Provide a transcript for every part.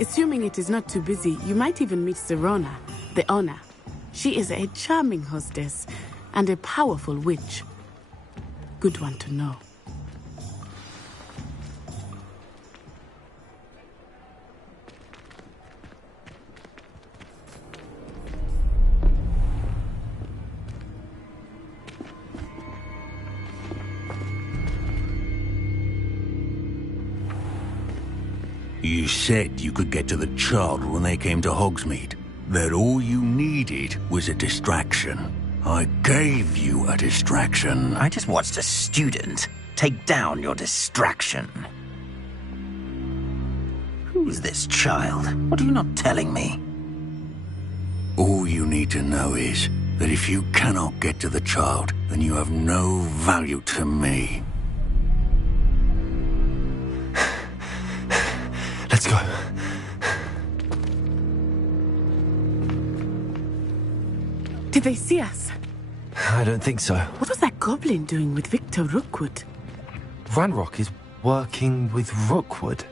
Assuming it is not too busy, you might even meet Sirona, the owner. She is a charming hostess and a powerful witch. Good one to know. You said you could get to the child when they came to Hogsmeade. That all you needed was a distraction. I gave you a distraction. I just watched a student take down your distraction. Who's this child? What are you not telling me? All you need to know is that if you cannot get to the child, then you have no value to me. Let's go. Did they see us? I don't think so. What was that goblin doing with Victor Rookwood? Ranrock is working with Rookwood.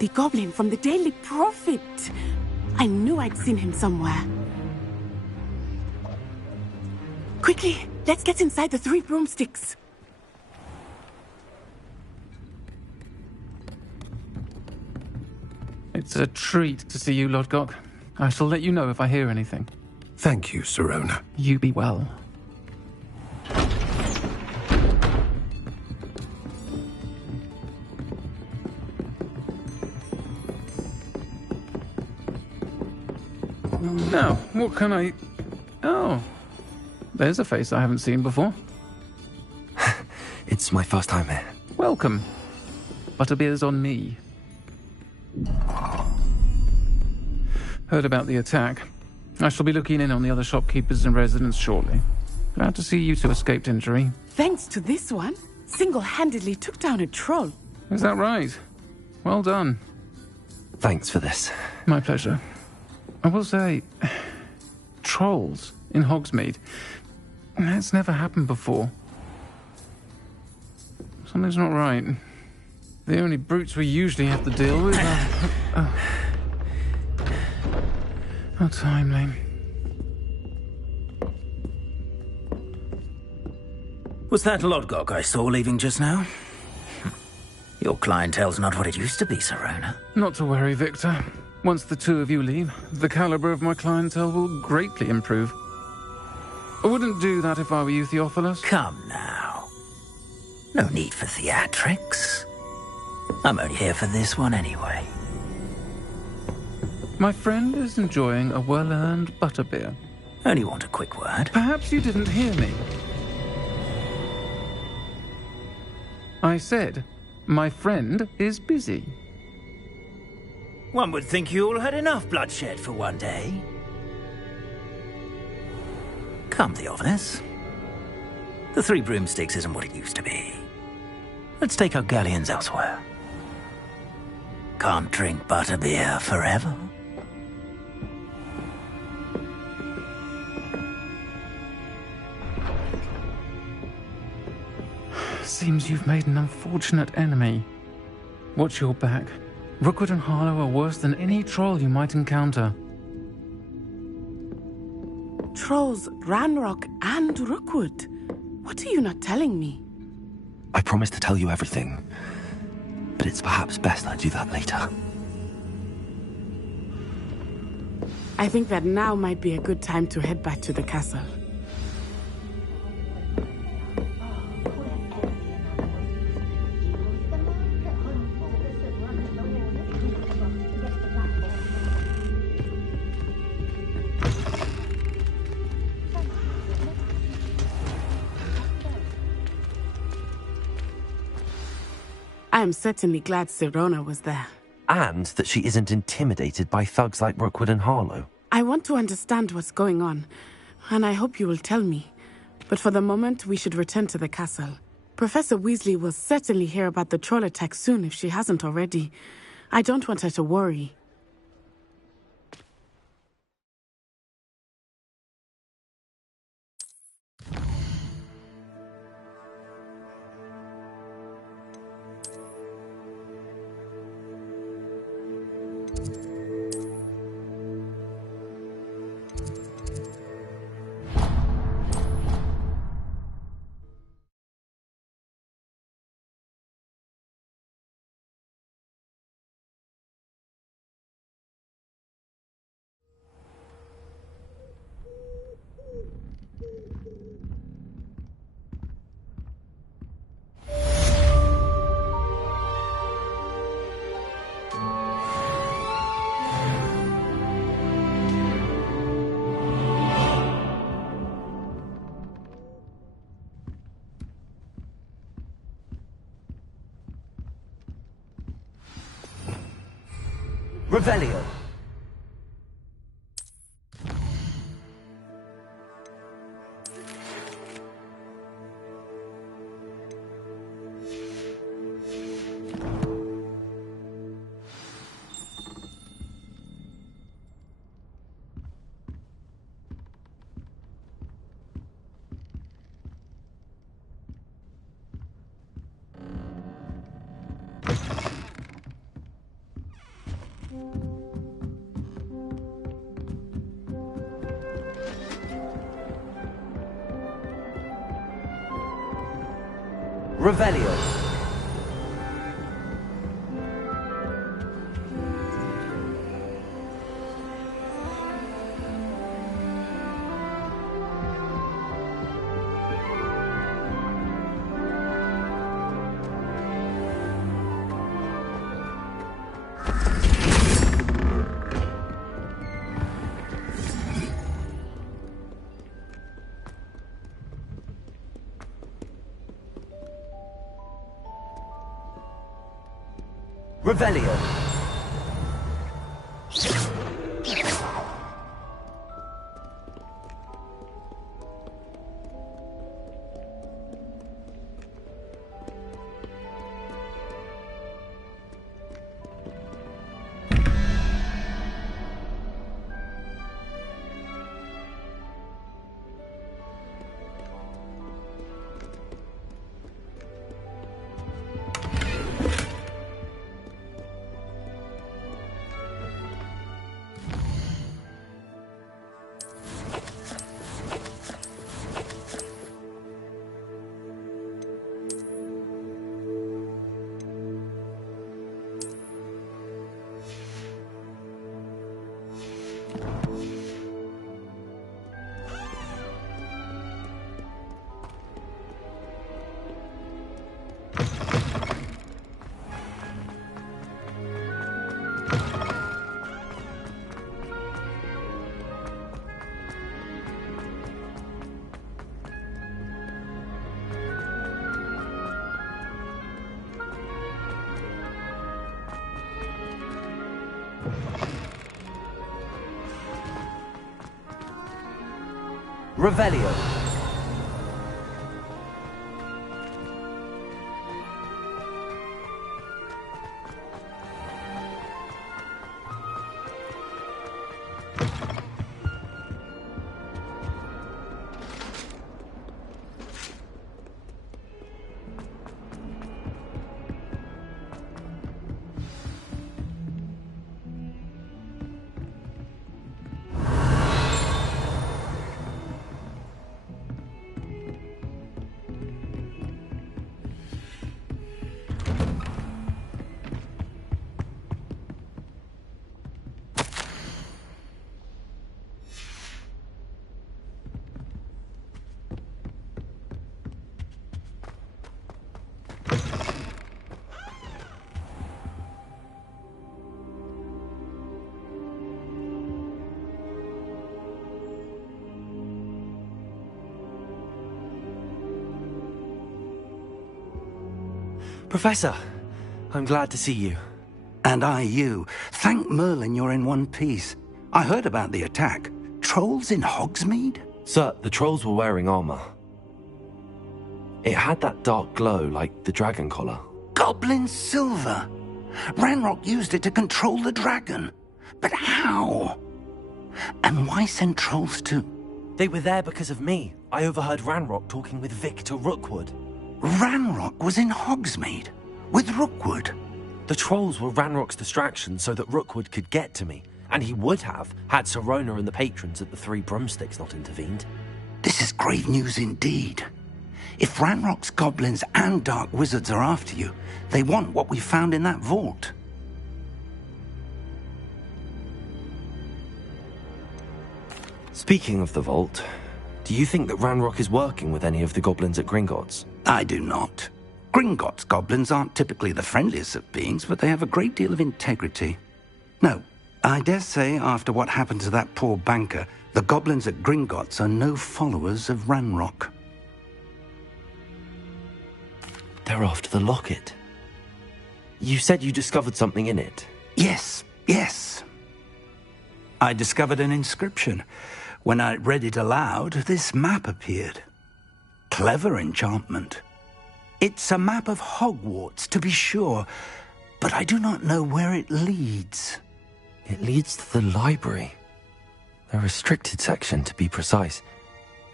The goblin from the Daily Prophet. I knew I'd seen him somewhere. Quickly, let's get inside the 3 broomsticks. It's a treat to see you, Lodgok. I shall let you know if I hear anything. Thank you, Sirona. You be well. Now, what can I... Oh, there's a face I haven't seen before. It's my first time here. Welcome. Butterbeer's on me. Heard about the attack. I shall be looking in on the other shopkeepers and residents shortly. Glad to see you two escaped injury. Thanks to this one, single-handedly took down a troll. Is that right? Well done. Thanks for this. My pleasure. I will say, trolls in Hogsmeade. That's never happened before. Something's not right. The only brutes we usually have to deal with are... How timely. Was that Lodgok I saw leaving just now? Your clientele's not what it used to be, Sirona. Not to worry, Victor. Once the two of you leave, the caliber of my clientele will greatly improve. I wouldn't do that if I were you, Theophilus. Come now. No need for theatrics. I'm only here for this one anyway. My friend is enjoying a well-earned butterbeer. Only want a quick word. Perhaps you didn't hear me. I said, my friend is busy. One would think you all had enough bloodshed for one day. Come, Theophilus. The 3 broomsticks isn't what it used to be. Let's take our galleons elsewhere. Can't drink butterbeer forever. Seems you've made an unfortunate enemy. Watch your back. Rookwood and Harlow are worse than any troll you might encounter. Trolls, Ranrock, and Rookwood. What are you not telling me? I promised to tell you everything, but it's perhaps best I do that later. I think that now might be a good time to head back to the castle. I am certainly glad Sirona was there. And that she isn't intimidated by thugs like Rookwood and Harlow. I want to understand what's going on, and I hope you will tell me. But for the moment, we should return to the castle. Professor Weasley will certainly hear about the troll attack soon if she hasn't already. I don't want her to worry. Revelio. Revelio. Revelio. Revelio. Professor, I'm glad to see you. And I you. Thank Merlin you're in one piece. I heard about the attack. Trolls in Hogsmeade? Sir, the trolls were wearing armor. It had that dark glow like the dragon collar. Goblin silver. Ranrock used it to control the dragon. But how? And why send trolls too? They were there because of me. I overheard Ranrock talking with Victor Rookwood. Ranrock was in Hogsmeade with Rookwood. The trolls were Ranrock's distraction so that Rookwood could get to me, and he would have had Sirona and the patrons at the Three Broomsticks not intervened. This is grave news indeed. If Ranrock's goblins and dark wizards are after you, they want what we found in that vault. Speaking of the vault, do you think that Ranrock is working with any of the goblins at Gringotts? I do not. Gringotts goblins aren't typically the friendliest of beings, but they have a great deal of integrity. No, I dare say after what happened to that poor banker, the goblins at Gringotts are no followers of Ranrock. They're after the locket. You said you discovered something in it. Yes. I discovered an inscription. When I read it aloud, this map appeared. Clever enchantment. It's a map of Hogwarts, to be sure, but I do not know where it leads. It leads to the library. The restricted section, to be precise,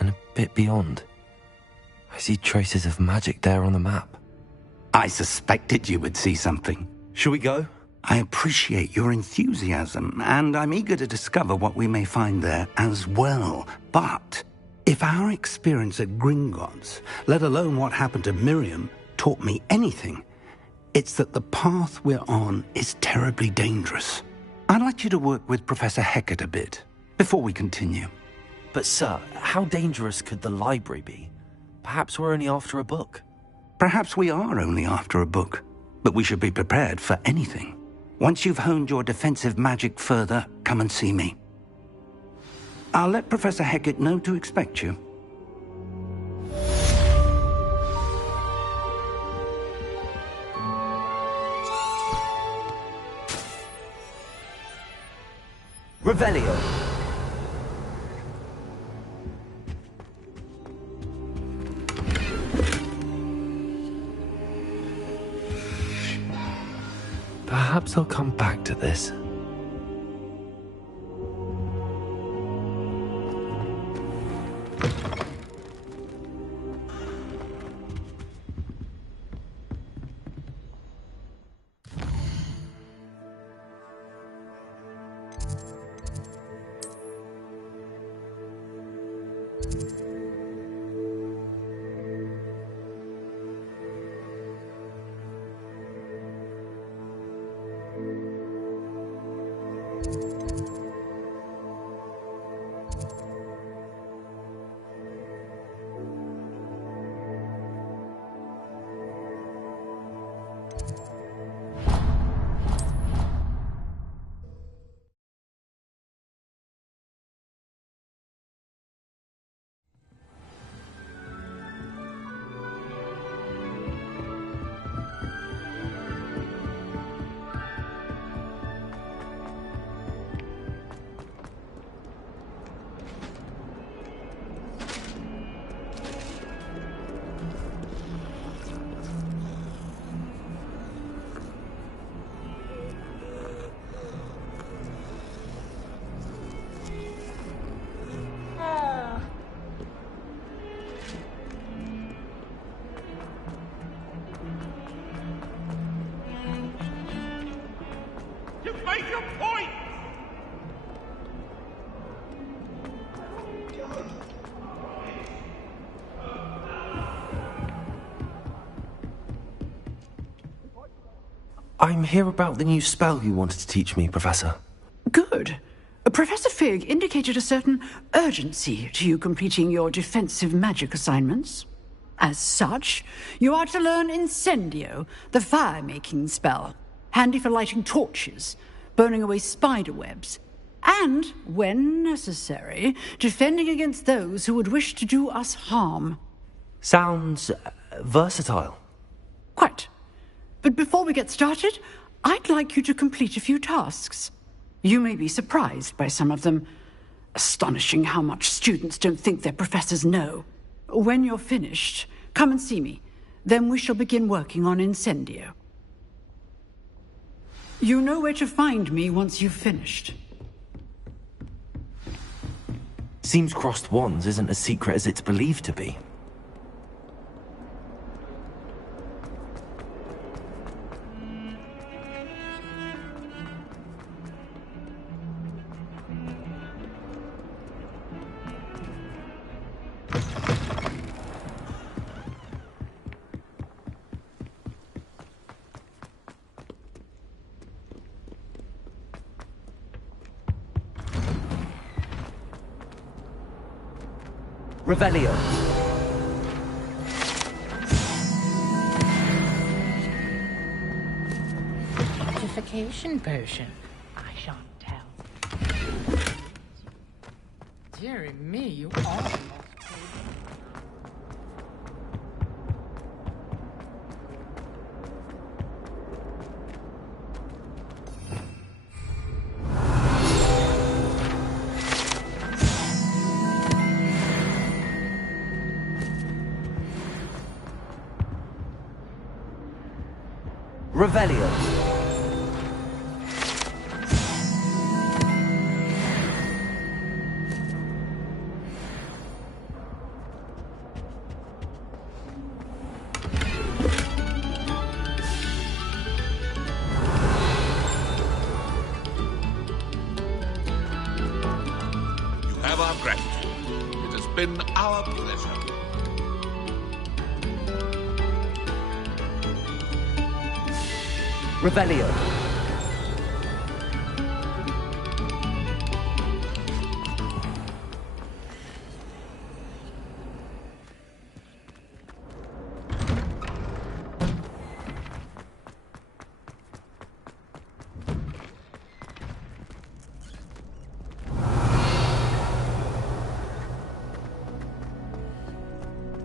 and a bit beyond. I see traces of magic there on the map. I suspected you would see something. Shall we go? I appreciate your enthusiasm, and I'm eager to discover what we may find there as well. But if our experience at Gringotts, let alone what happened to Miriam, taught me anything, it's that the path we're on is terribly dangerous. I'd like you to work with Professor Hecat a bit before we continue. But sir, how dangerous could the library be? Perhaps we're only after a book. Perhaps we are only after a book, but we should be prepared for anything. Once you've honed your defensive magic further, come and see me. I'll let Professor Hecat know to expect you. Revelio. Perhaps I'll come back to this. Make your point! I'm here about the new spell you wanted to teach me, Professor. Good. Professor Fig indicated a certain urgency to you completing your defensive magic assignments. As such, you are to learn Incendio, the fire-making spell, handy for lighting torches, burning away spider webs, and, when necessary, defending against those who would wish to do us harm. Sounds versatile. Quite. But before we get started, I'd like you to complete a few tasks. You may be surprised by some of them. Astonishing how much students don't think their professors know. When you're finished, come and see me. Then we shall begin working on Incendio. You know where to find me once you've finished. Seems crossed wands isn't as secret as it's believed to be. Revelio. Fortification potion. I shan't tell. Dear me, you are lost. Revelio. You have our gratitude. It has been our pleasure. Revelio.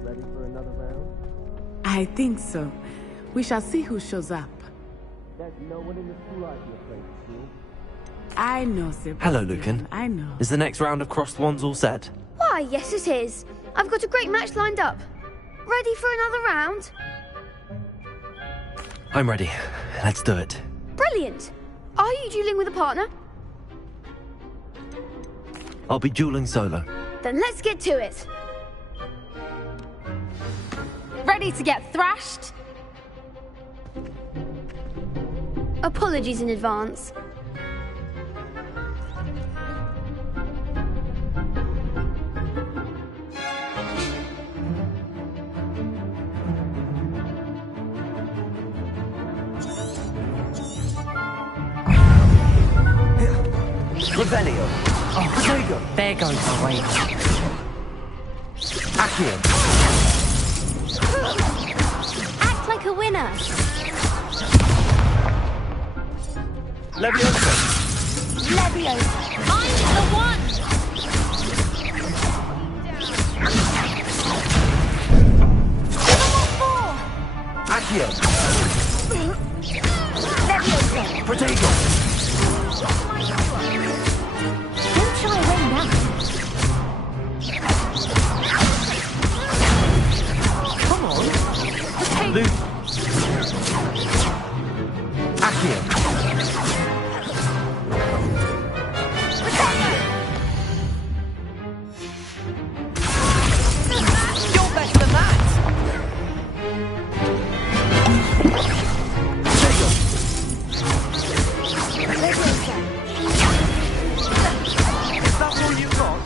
Ready for another round? I think so. We shall see who shows up. There's no one in the school idea place, school. I know, Sebastian. Hello, Lucan. I know. Is the next round of crossed wands all set? Why, yes it is. I've got a great match lined up. Ready for another round? I'm ready. Let's do it. Brilliant. Are you dueling with a partner? I'll be dueling solo. Then let's get to it. Ready to get thrashed? Apologies in advance. Revelio. Oh, there goes my way. Accio. Act like a winner. Leviosa. Leviosa. I'm the one. Give them all four. Accio. Leviosa. Protego. Don't shy away now. Come on. Okay. Luke. Accio. You're better than that. Is that all you got?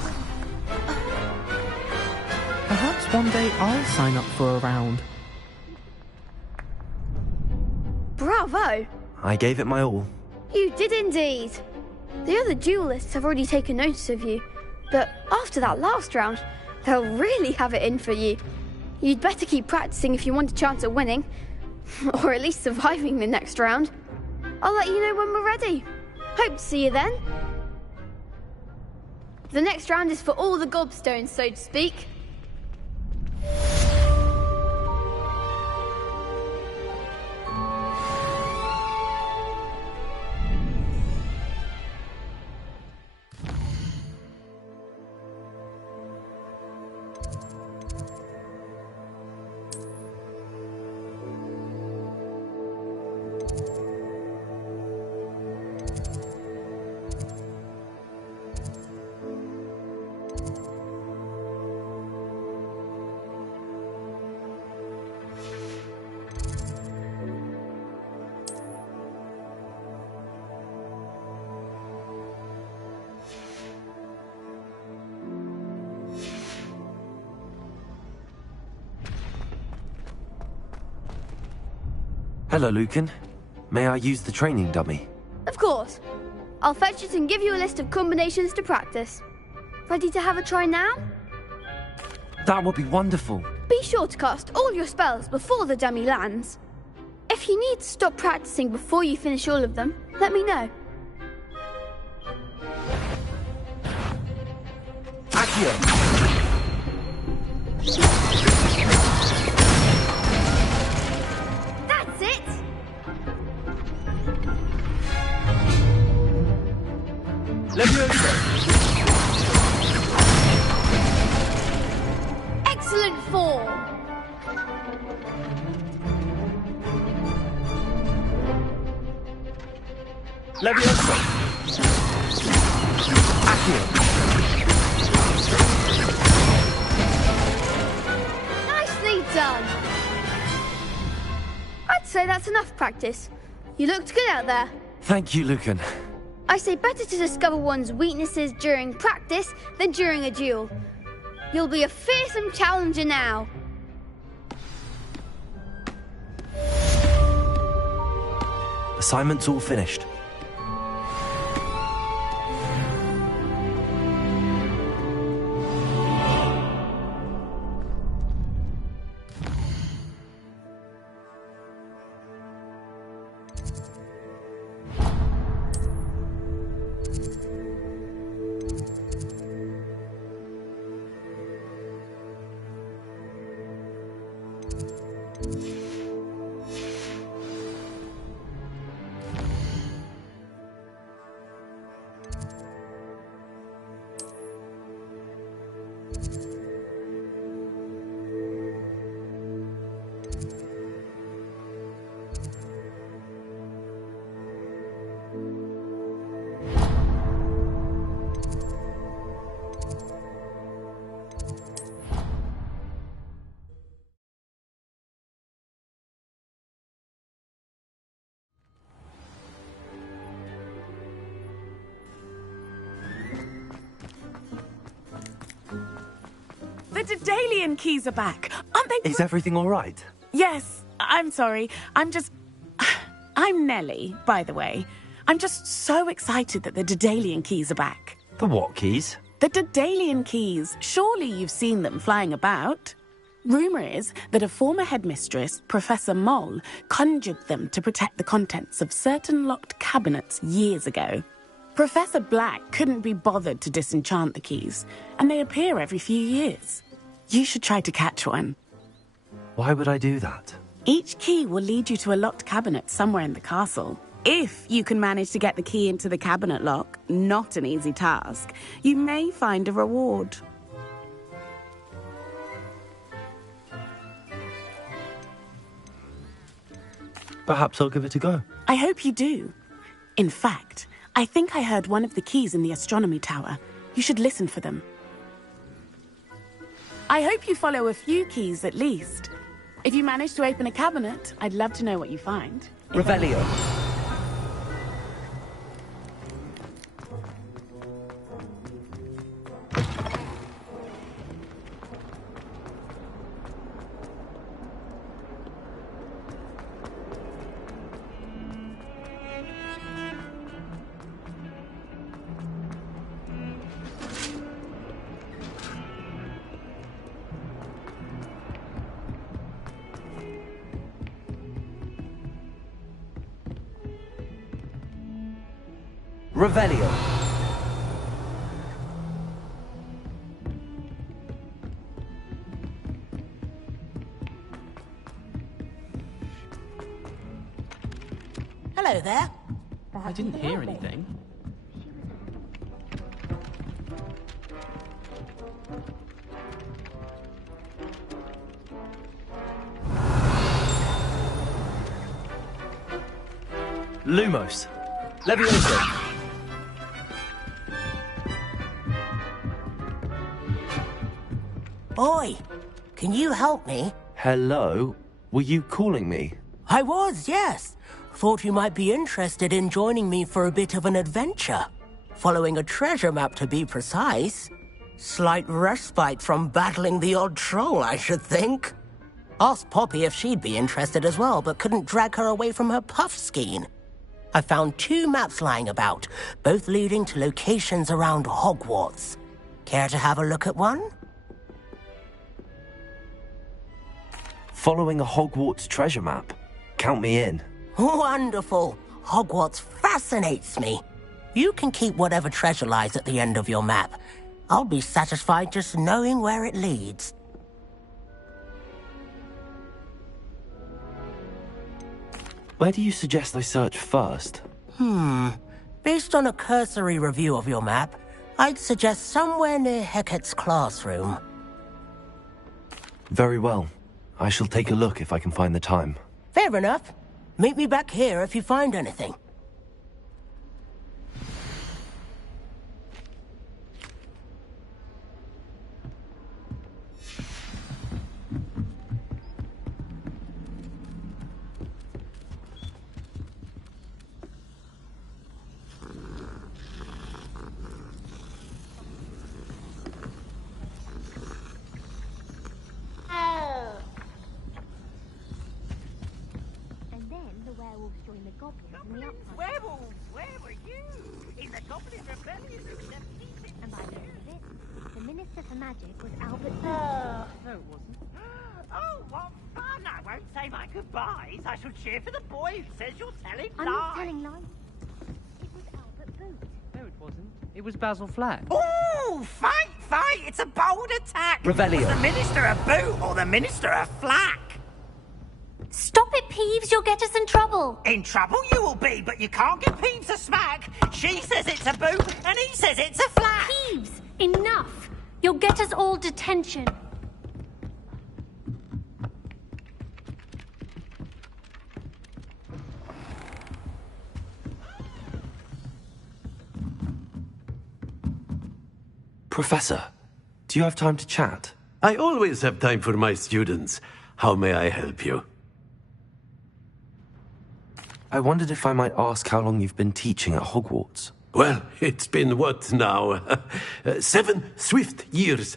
Perhaps one day I'll sign up for a round. Bravo. I gave it my all. You did indeed. The other duelists have already taken notice of you, but after that last round, they'll really have it in for you. You'd better keep practicing if you want a chance at winning, or at least surviving the next round. I'll let you know when we're ready. Hope to see you then. The next round is for all the gobstones, so to speak. Hello, Lucan. May I use the training dummy? Of course. I'll fetch it and give you a list of combinations to practice. Ready to have a try now? That would be wonderful. Be sure to cast all your spells before the dummy lands. If you need to stop practicing before you finish all of them, let me know. Accio! That's it! Excellent form! Leviosa! Accio! Nicely done! I'd say that's enough practice. You looked good out there. Thank you, Lucan. I say better to discover one's weaknesses during practice than during a duel. You'll be a fearsome challenger now. Assignment's all finished. The Daedalian keys are back. Aren't they? Is everything all right? Yes, I'm sorry. I'm Nellie, by the way. I'm just so excited that the Daedalian keys are back. The what keys? The Daedalian keys. Surely you've seen them flying about. Rumour is that a former headmistress, Professor Moll, conjured them to protect the contents of certain locked cabinets years ago. Professor Black couldn't be bothered to disenchant the keys, and they appear every few years. You should try to catch one. Why would I do that? Each key will lead you to a locked cabinet somewhere in the castle. If you can manage to get the key into the cabinet lock, not an easy task, you may find a reward. Perhaps I'll give it a go. I hope you do. In fact, I think I heard one of the keys in the astronomy tower. You should listen for them. I hope you follow a few keys at least. If you manage to open a cabinet, I'd love to know what you find. Revelio. Revelio. Hello there. I didn't hear anything. Lumos. Levioso. Oi, can you help me? Hello? Were you calling me? I was, yes. Thought you might be interested in joining me for a bit of an adventure. Following a treasure map, to be precise. Slight respite from battling the odd troll, I should think. Asked Poppy if she'd be interested as well, but couldn't drag her away from her puff skein. I found 2 maps lying about, both leading to locations around Hogwarts. Care to have a look at one? Following a Hogwarts treasure map. Count me in. Wonderful. Hogwarts fascinates me. You can keep whatever treasure lies at the end of your map. I'll be satisfied just knowing where it leads. Where do you suggest I search first? Based on a cursory review of your map, I'd suggest somewhere near Hecate's classroom. Very well. I shall take a look if I can find the time. Fair enough. Meet me back here if you find anything. Werewolves, where were you? In the Goblin Rebellion of 17... And by the end of it, the Minister for Magic was Albert No, it wasn't. Oh, what fun! I won't say my goodbyes. I shall cheer for the boy who says you're telling lies. I'm not telling lies. It was Albert Boot. No, it wasn't. It was Basil Flack. Oh, fight! It's a bold attack! Revelio. Was the Minister a boot or the Minister a flack? Stop it, Peeves! You'll get us in trouble! In trouble you will be, but you can't give Peeves a smack. She says it's a boot, and he says it's a flack. Peeves! Enough! You'll get us all detention. Professor, do you have time to chat? I always have time for my students. How may I help you? I wondered if I might ask how long you've been teaching at Hogwarts. Well, it's been what now? 7 swift years.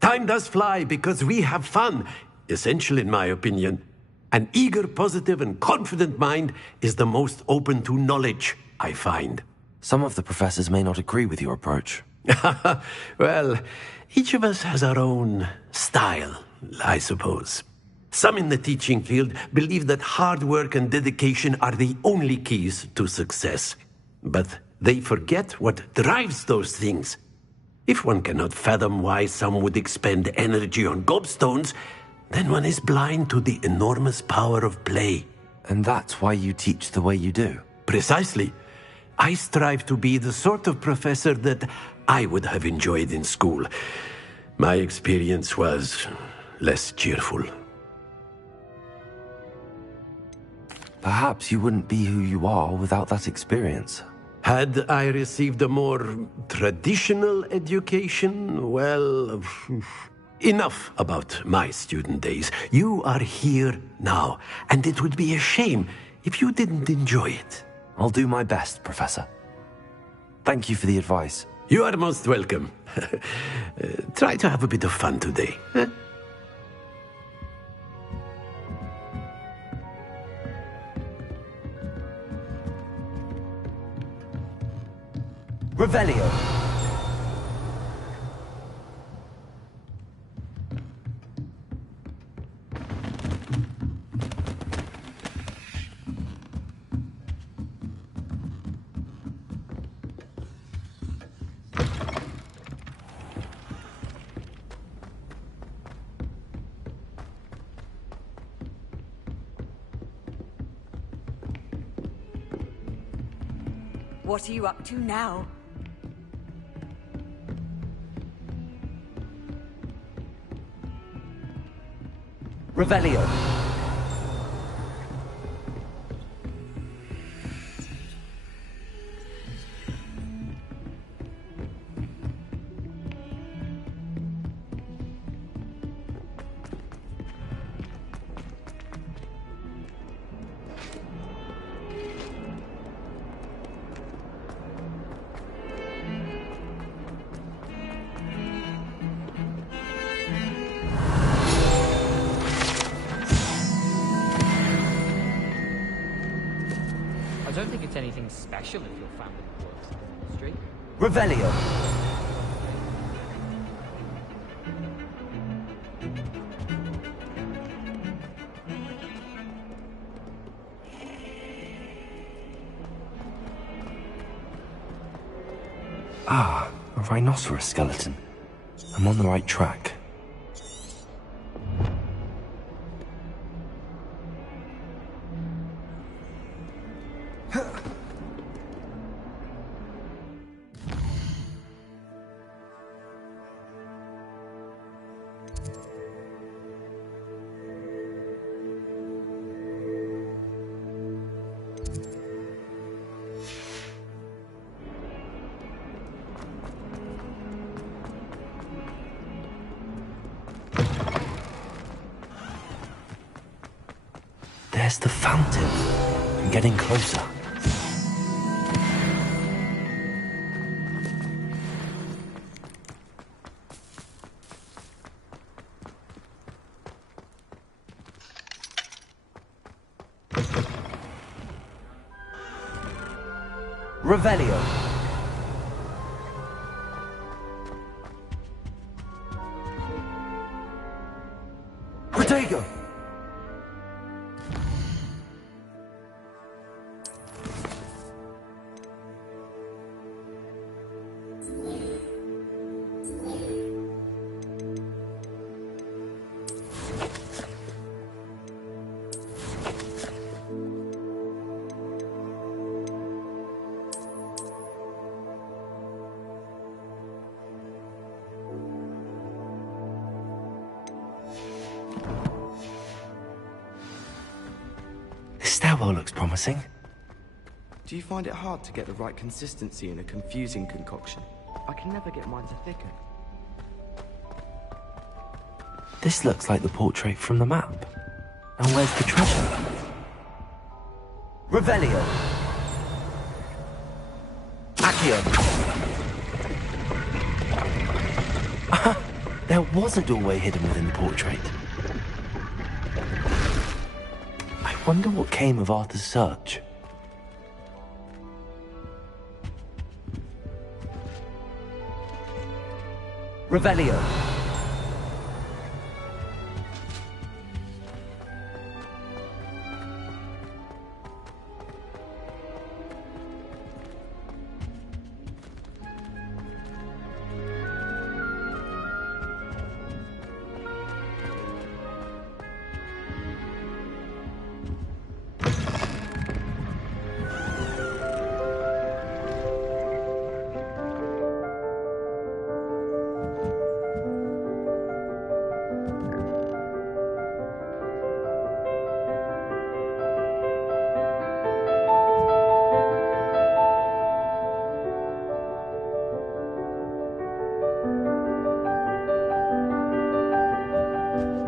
Time does fly because we have fun. Essential in my opinion. An eager, positive, and confident mind is the most open to knowledge, I find. Some of the professors may not agree with your approach. Well, each of us has our own style, I suppose. Some in the teaching field believe that hard work and dedication are the only keys to success. But they forget what drives those things. If one cannot fathom why some would expend energy on gobstones, then one is blind to the enormous power of play. And that's why you teach the way you do? Precisely. I strive to be the sort of professor that I would have enjoyed in school. My experience was less cheerful. Perhaps you wouldn't be who you are without that experience. Had I received a more traditional education, well, enough about my student days. You are here now, and it would be a shame if you didn't enjoy it. I'll do my best, Professor. Thank you for the advice. You are most welcome. Try to have a bit of fun today. Huh? Revelio. What are you up to now? Revelio. I don't think it's anything special if your family works in the street. Revelio. Ah, a rhinoceros skeleton. I'm on the right track. There's the fountain. I'm getting closer. Revelio. Protego! This stairwell looks promising. Do you find it hard to get the right consistency in a confusing concoction? I can never get mine to thicken. This looks like the portrait from the map. And where's the treasure? Revelio. Accio. There was a doorway hidden within the portrait. I wonder what came of Arthur's search. Revelio.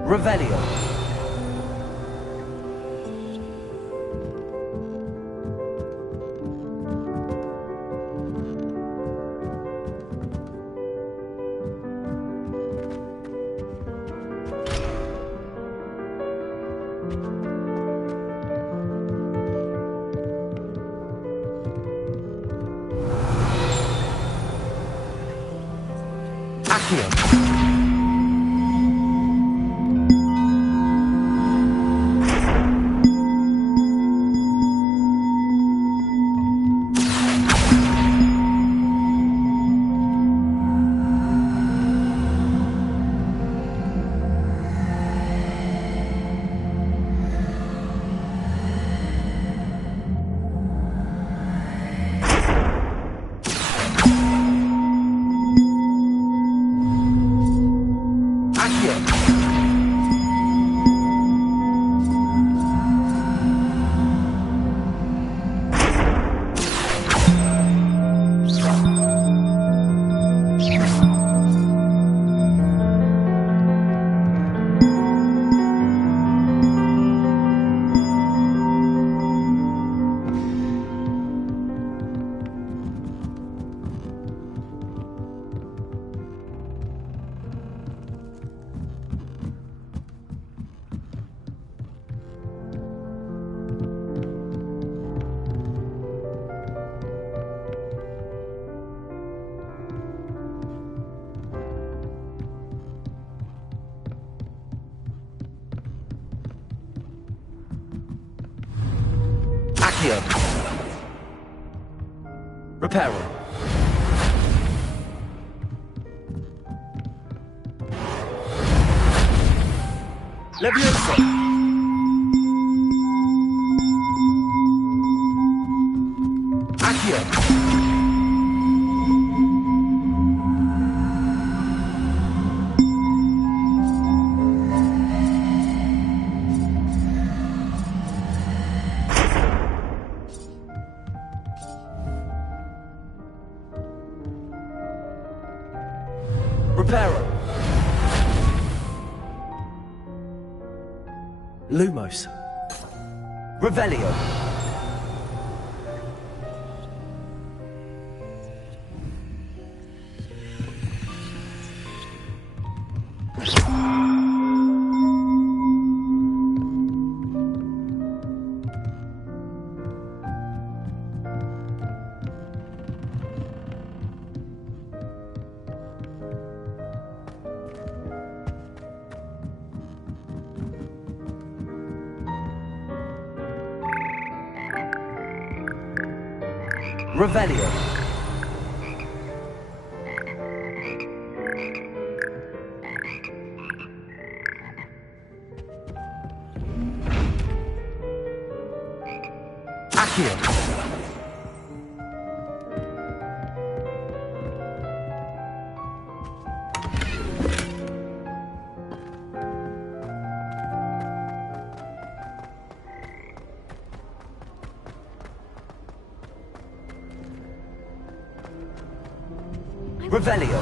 Revelio. Accio. Reparo. Levioso! Accio! Reparo! Lumos. Revelio! Revelio! Accio! Revelio!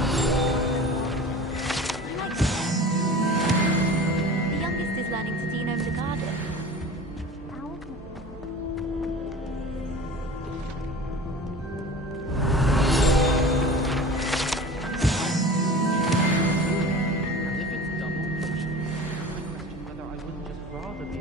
The youngest is learning to genome the garden. And if it's double, I question whether I wouldn't just rather be.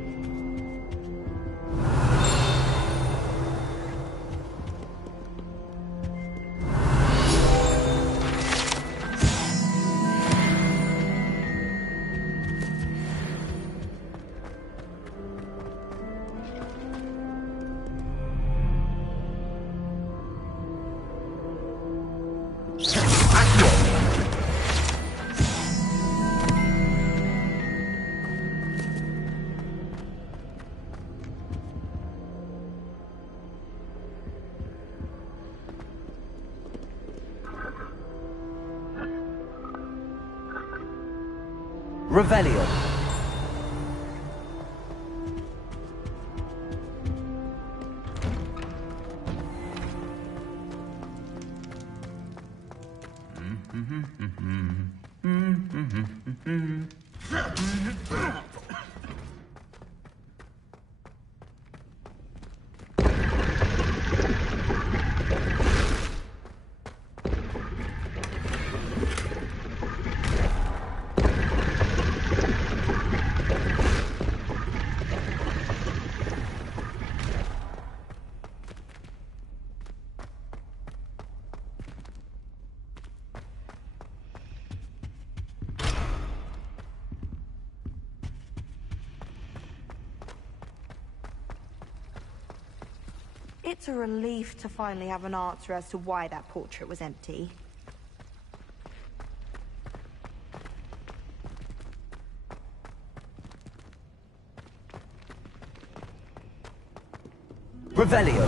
Revelio! It's a relief to finally have an answer as to why that portrait was empty. Revelio!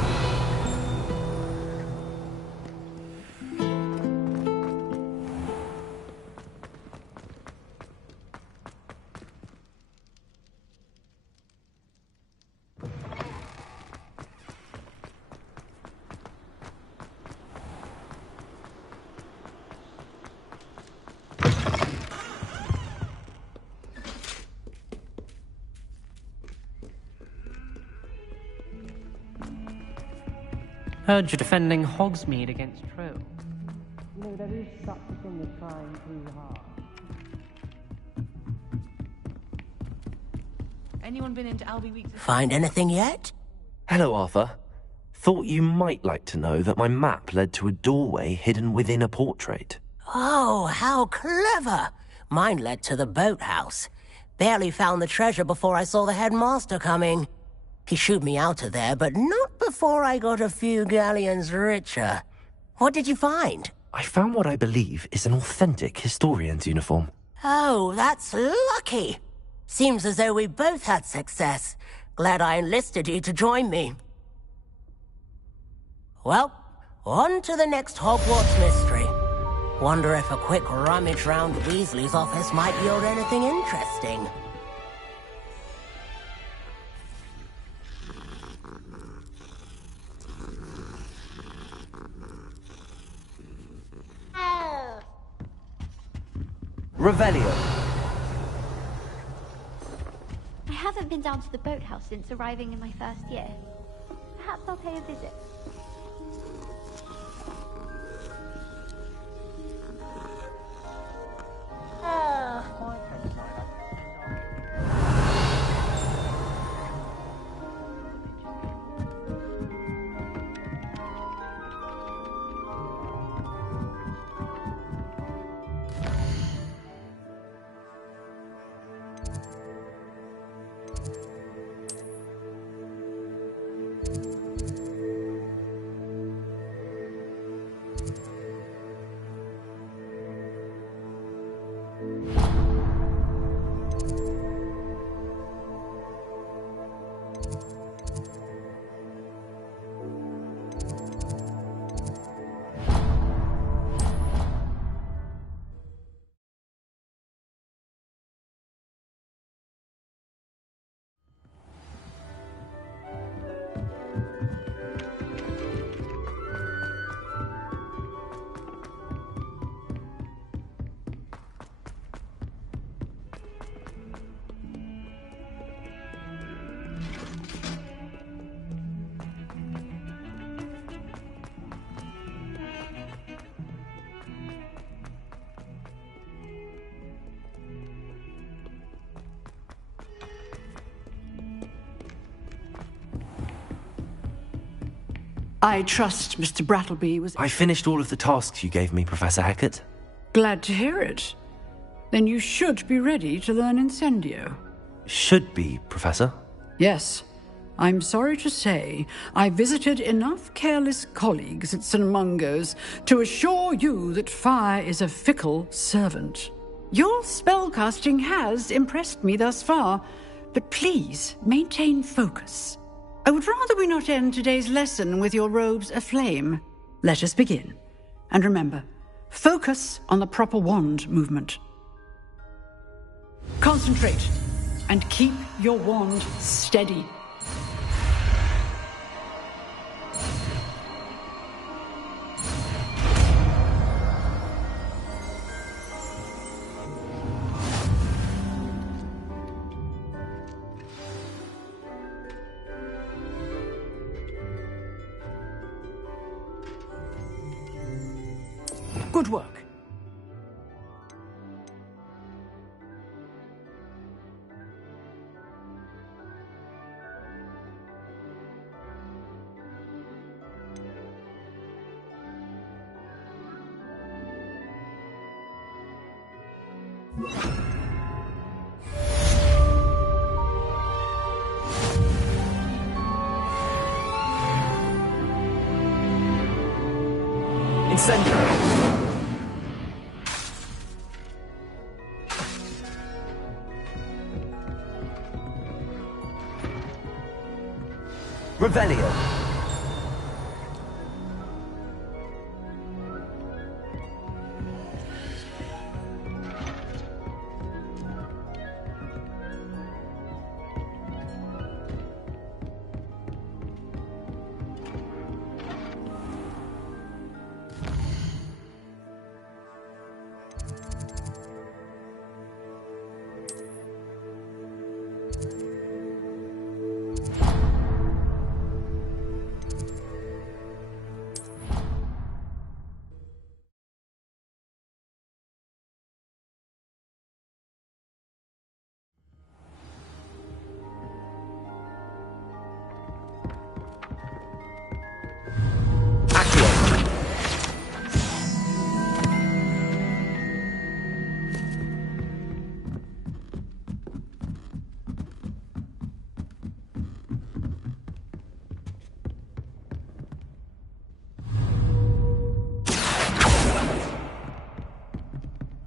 Heard you're defending Hogsmeade against True. You know, there is such a thing as trying too hard. Anyone been into Albie Weeks? Find anything yet? Hello, Arthur. Thought you might like to know that my map led to a doorway hidden within a portrait. Oh, how clever! Mine led to the boathouse. Barely found the treasure before I saw the headmaster coming. He shooed me out of there, but not before I got a few galleons richer. What did you find? I found what I believe is an authentic historian's uniform. Oh, that's lucky. Seems as though we both had success. Glad I enlisted you to join me. Well, on to the next Hogwarts mystery. Wonder if a quick rummage round Weasley's office might yield anything interesting. Revelio. I haven't been down to the boathouse since arriving in my first year. Perhaps I'll pay a visit. I trust Mr. Brattleby was... I finished all of the tasks you gave me, Professor Hackett. Glad to hear it. Then you should be ready to learn Incendio. Should be, Professor. Yes. I'm sorry to say, I visited enough careless colleagues at St. Mungo's to assure you that fire is a fickle servant. Your spellcasting has impressed me thus far, but please maintain focus. I would rather we not end today's lesson with your robes aflame. Let us begin. And remember, focus on the proper wand movement. Concentrate, and keep your wand steady. Good work. Incendio. Revelio.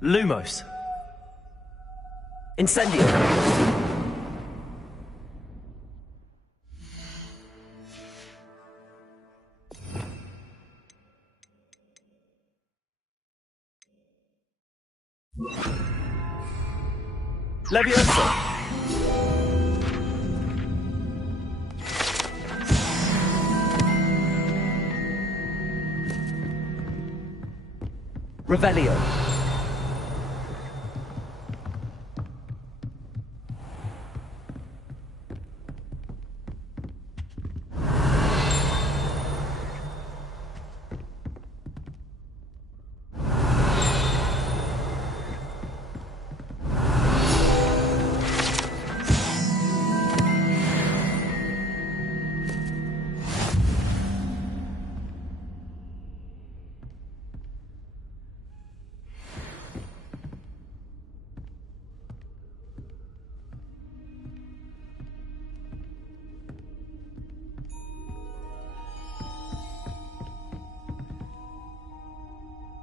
Lumos. Incendio. Leviosa! Revelio.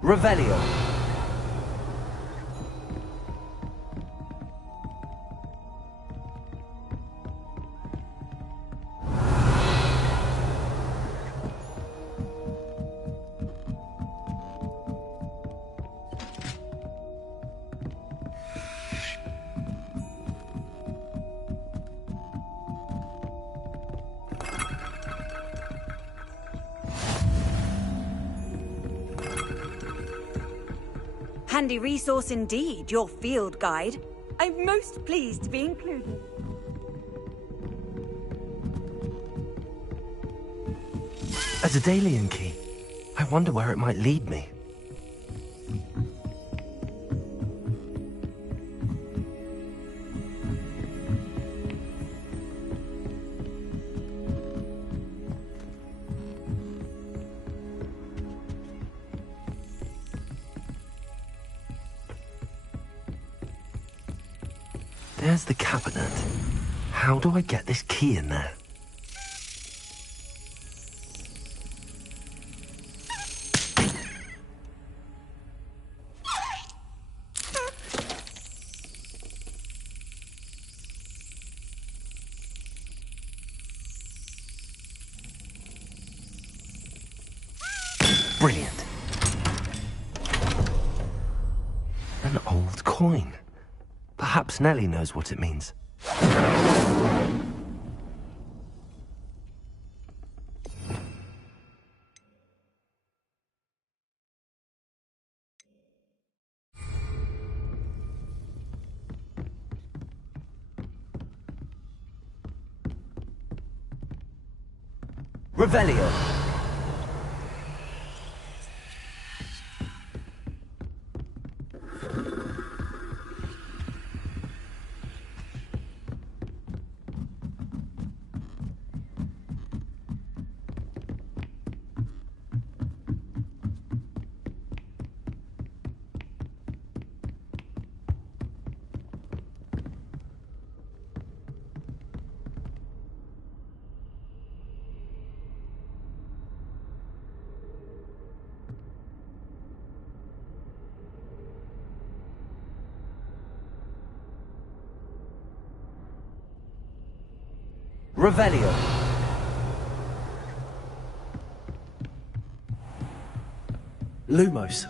Revelio. Handy resource indeed, your field guide. I'm most pleased to be included. A Daedalian key. I wonder where it might lead me. There's the cabinet. How do I get this key in there? Brilliant. An old coin. Perhaps Nellie knows what it means. Revelio. Revelio. Lumos.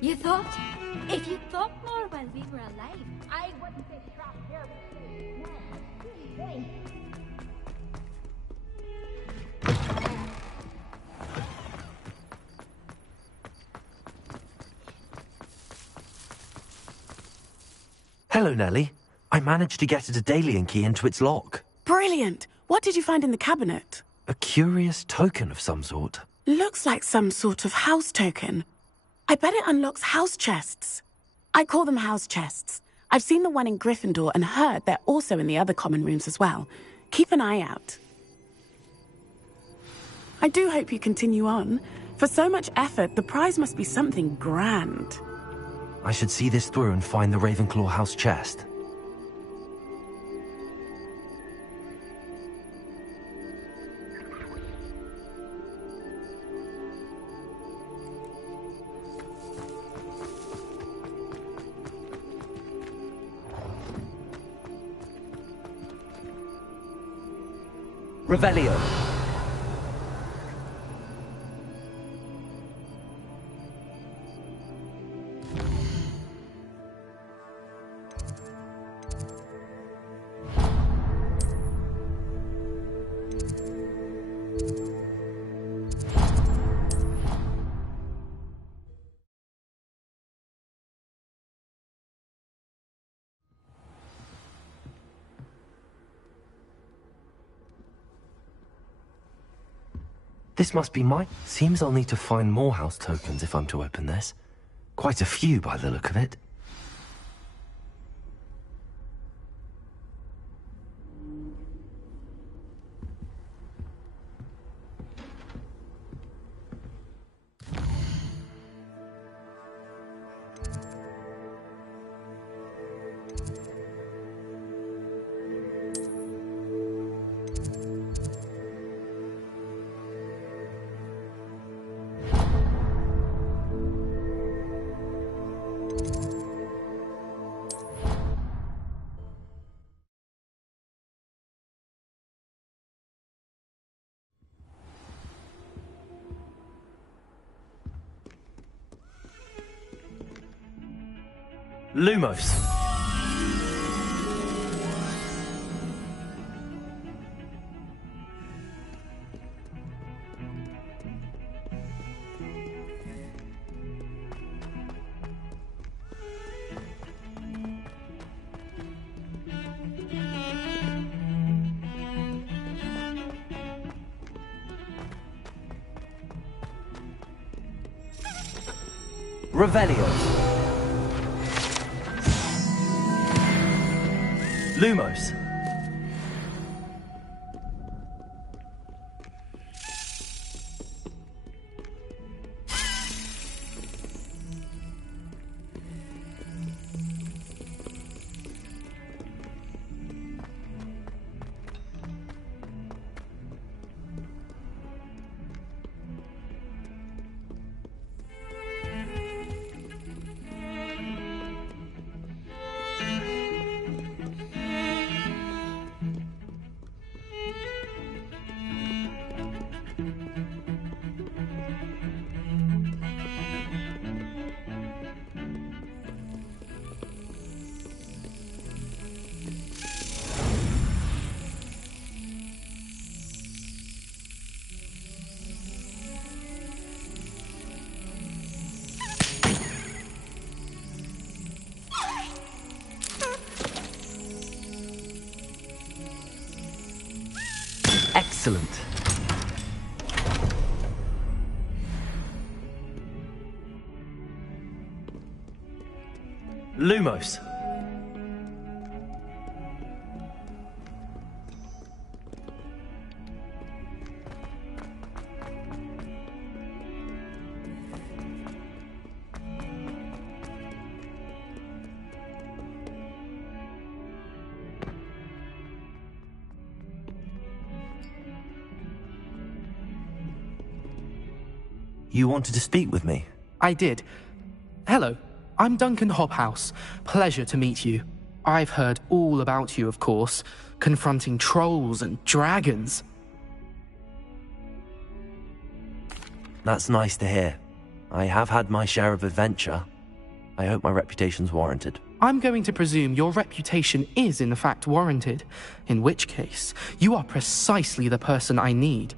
You thought? If you thought more while we were alive, I wouldn't be trapped here with you. No. Hello, Nellie. I managed to get a Daedalian key into its lock. Brilliant! What did you find in the cabinet? A curious token of some sort. Looks like some sort of house token. I bet it unlocks house chests. I call them house chests. I've seen the one in Gryffindor and heard they're also in the other common rooms as well. Keep an eye out. I do hope you continue on. For so much effort, the prize must be something grand. I should see this through and find the Ravenclaw house chest. Revelio. This must be mine. Seems I'll need to find more house tokens if I'm to open this. Quite a few by the look of it. Lumos. Revelio. Lumos. Excellent. Lumos. You wanted to speak with me? I did. Hello, I'm Duncan Hobhouse. Pleasure to meet you. I've heard all about you, of course, confronting trolls and dragons. That's nice to hear. I have had my share of adventure. I hope my reputation's warranted. I'm going to presume your reputation is in fact warranted, in which case, you are precisely the person I need.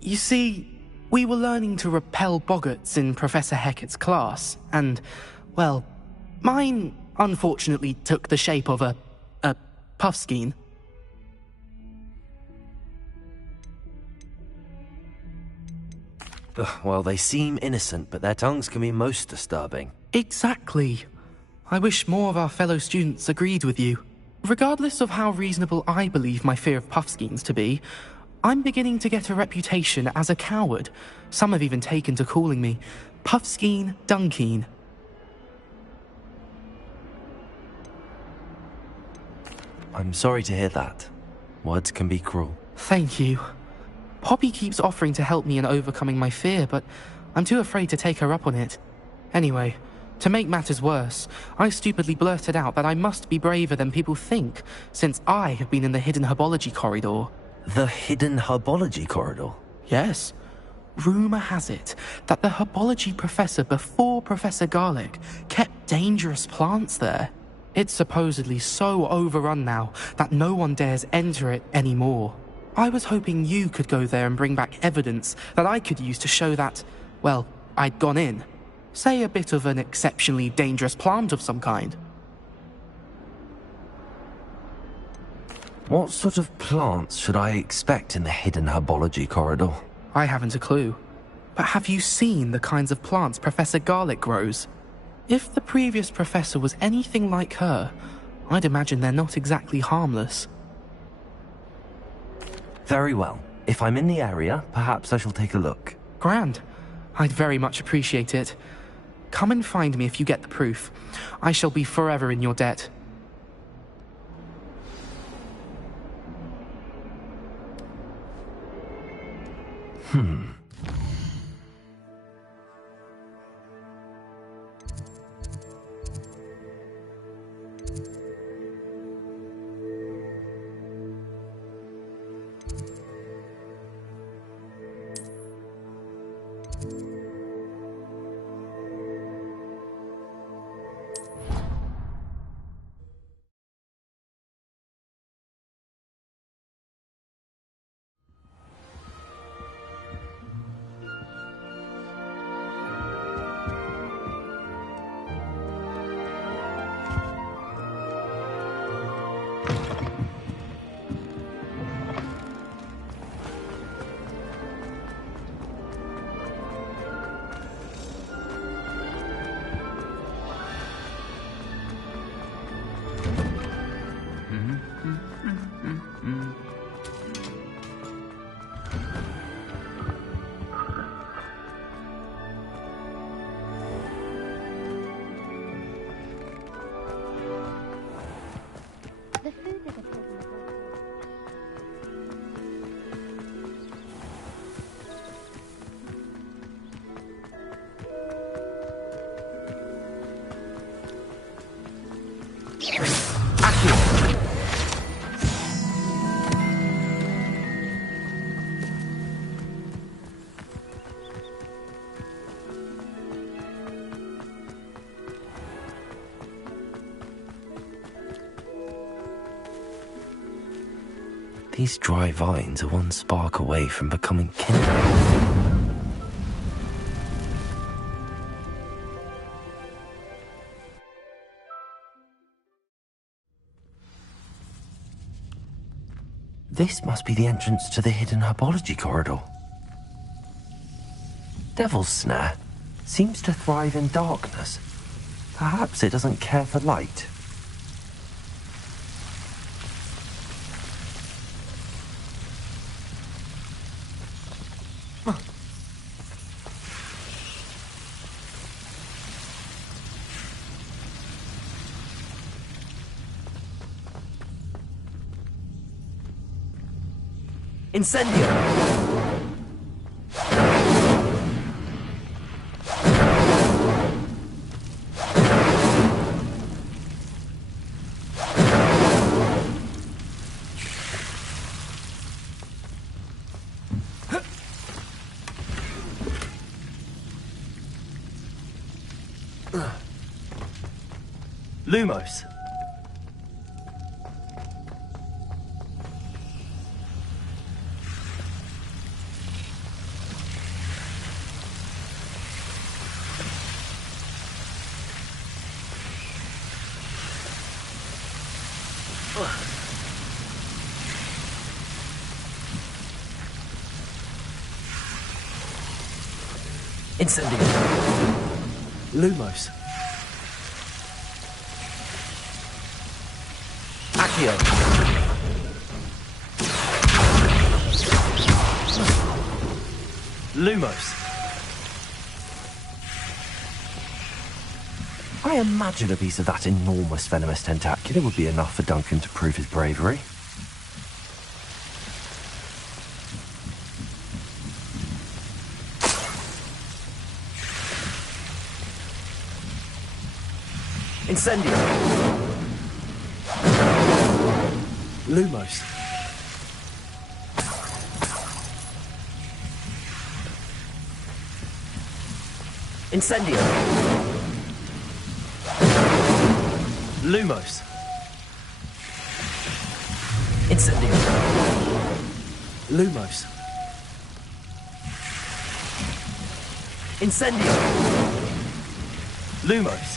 You see, we were learning to repel boggarts in Professor Hecat's class, and, well, mine unfortunately took the shape of a puffskein. Well, they seem innocent, but their tongues can be most disturbing. Exactly. I wish more of our fellow students agreed with you. Regardless of how reasonable I believe my fear of puffskeins to be, I'm beginning to get a reputation as a coward. Some have even taken to calling me Puffskeen Dunkeen. I'm sorry to hear that. Words can be cruel. Thank you. Poppy keeps offering to help me in overcoming my fear, but I'm too afraid to take her up on it. Anyway, to make matters worse, I stupidly blurted out that I must be braver than people think, since I have been in the hidden herbology corridor. The hidden herbology corridor? Yes. Rumour has it that the herbology professor before Professor Garlic kept dangerous plants there. It's supposedly so overrun now that no one dares enter it anymore. I was hoping you could go there and bring back evidence that I could use to show that, well, I'd gone in. Say a bit of an exceptionally dangerous plant of some kind. What sort of plants should I expect in the hidden herbology corridor? I haven't a clue. But have you seen the kinds of plants Professor Garlic grows? If the previous professor was anything like her, I'd imagine they're not exactly harmless. Very well. If I'm in the area, perhaps I shall take a look. Grand. I'd very much appreciate it. Come and find me if you get the proof. I shall be forever in your debt. These dry vines are one spark away from becoming kindling. This must be the entrance to the hidden herbology corridor. Devil's Snare seems to thrive in darkness. Perhaps it doesn't care for light. Incendio! Lumos. Incendio. Lumos. Accio. Lumos. I imagine a piece of that enormous venomous tentacula would be enough for Duncan to prove his bravery. Incendio. Lumos. Incendio. Lumos. Incendio. Lumos. Incendio. Lumos.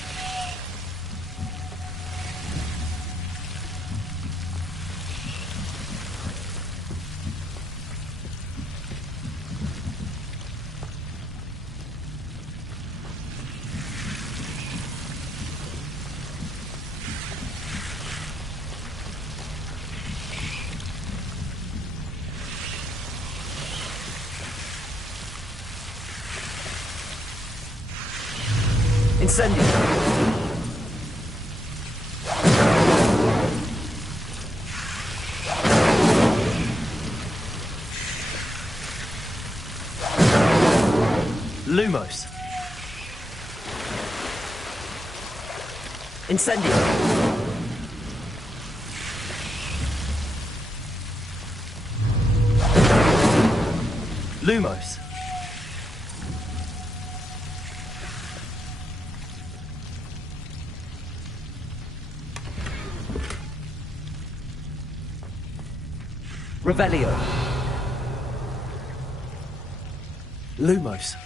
Incendio. Lumos. Incendio. Lumos. Revelio. Lumos.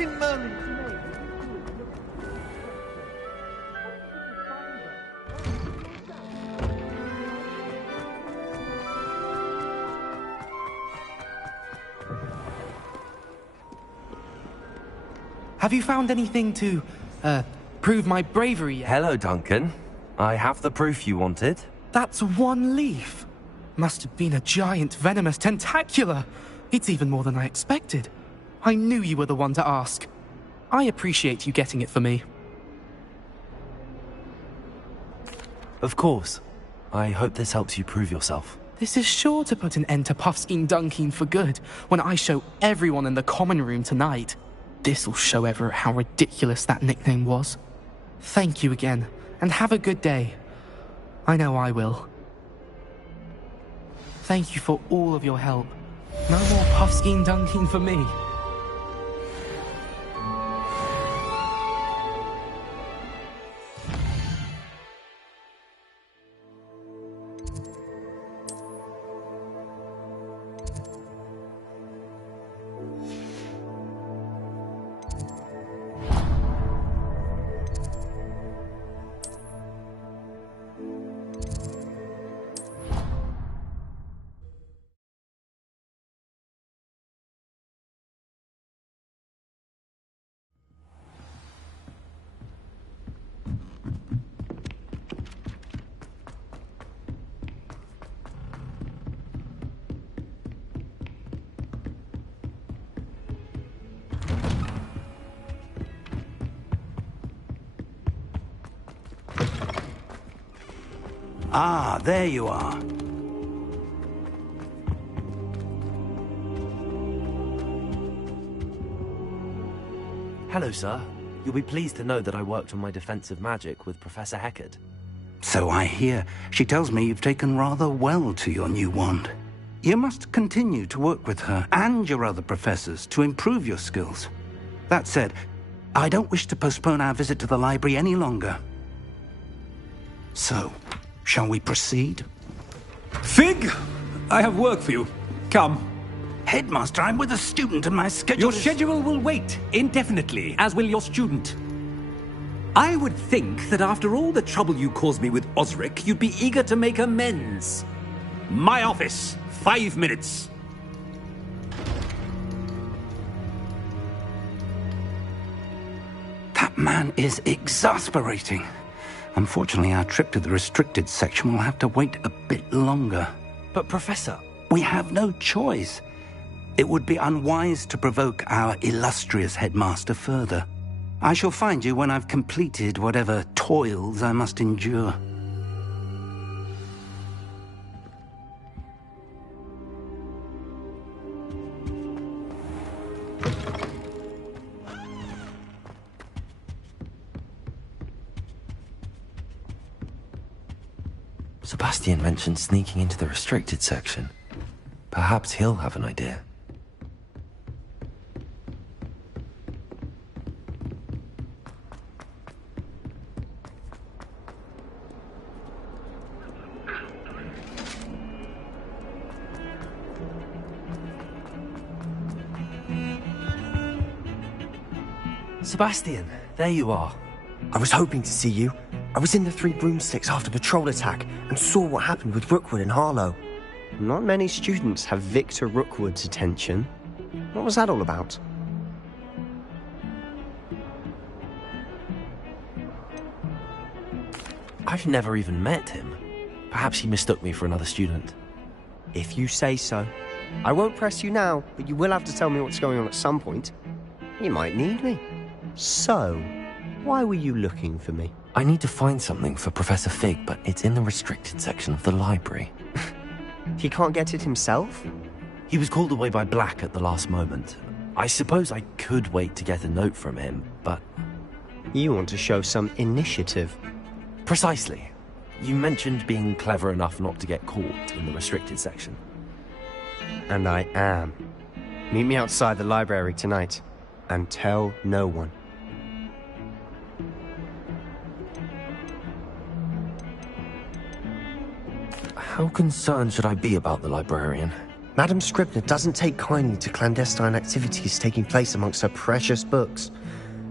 in Merlin's name? Have you found anything to, prove my bravery yet? Hello, Duncan. I have the proof you wanted. That's one leaf. Must have been a giant venomous tentacula. It's even more than I expected. I knew you were the one to ask. I appreciate you getting it for me. Of course. I hope this helps you prove yourself. This is sure to put an end to Puffskein Dunkeen for good when I show everyone in the common room tonight. This'll show Everett how ridiculous that nickname was. Thank you again, and have a good day. I know I will. Thank you for all of your help. No more Puffskein Dunkeen for me. Ah, there you are. Hello, sir. You'll be pleased to know that I worked on my defensive magic with Professor Heckard. So I hear. She tells me you've taken rather well to your new wand. You must continue to work with her and your other professors to improve your skills. That said, I don't wish to postpone our visit to the library any longer. So, shall we proceed? Fig! I have work for you. Come. Headmaster, I'm with a student and my schedule Your schedule will wait indefinitely, as will your student. I would think that after all the trouble you caused me with Osric, you'd be eager to make amends. My office. 5 minutes. That man is exasperating. Unfortunately, our trip to the restricted section will have to wait a bit longer. But, Professor... We have no choice. It would be unwise to provoke our illustrious headmaster further. I shall find you when I've completed whatever toils I must endure. Sebastian mentioned sneaking into the restricted section. Perhaps he'll have an idea. Sebastian, there you are. I was hoping to see you. I was in the Three Broomsticks after patrol attack and saw what happened with Rookwood and Harlow. Not many students have Victor Rookwood's attention. What was that all about? I've never even met him. Perhaps he mistook me for another student. If you say so. I won't press you now, but you will have to tell me what's going on at some point. You might need me. So, why were you looking for me? I need to find something for Professor Fig, but it's in the restricted section of the library. He can't get it himself? He was called away by Black at the last moment. I suppose I could wait to get a note from him, but... You want to show some initiative. Precisely. You mentioned being clever enough not to get caught in the restricted section. And I am. Meet me outside the library tonight, and tell no one. How concerned should I be about the librarian? Madam Scribner doesn't take kindly to clandestine activities taking place amongst her precious books,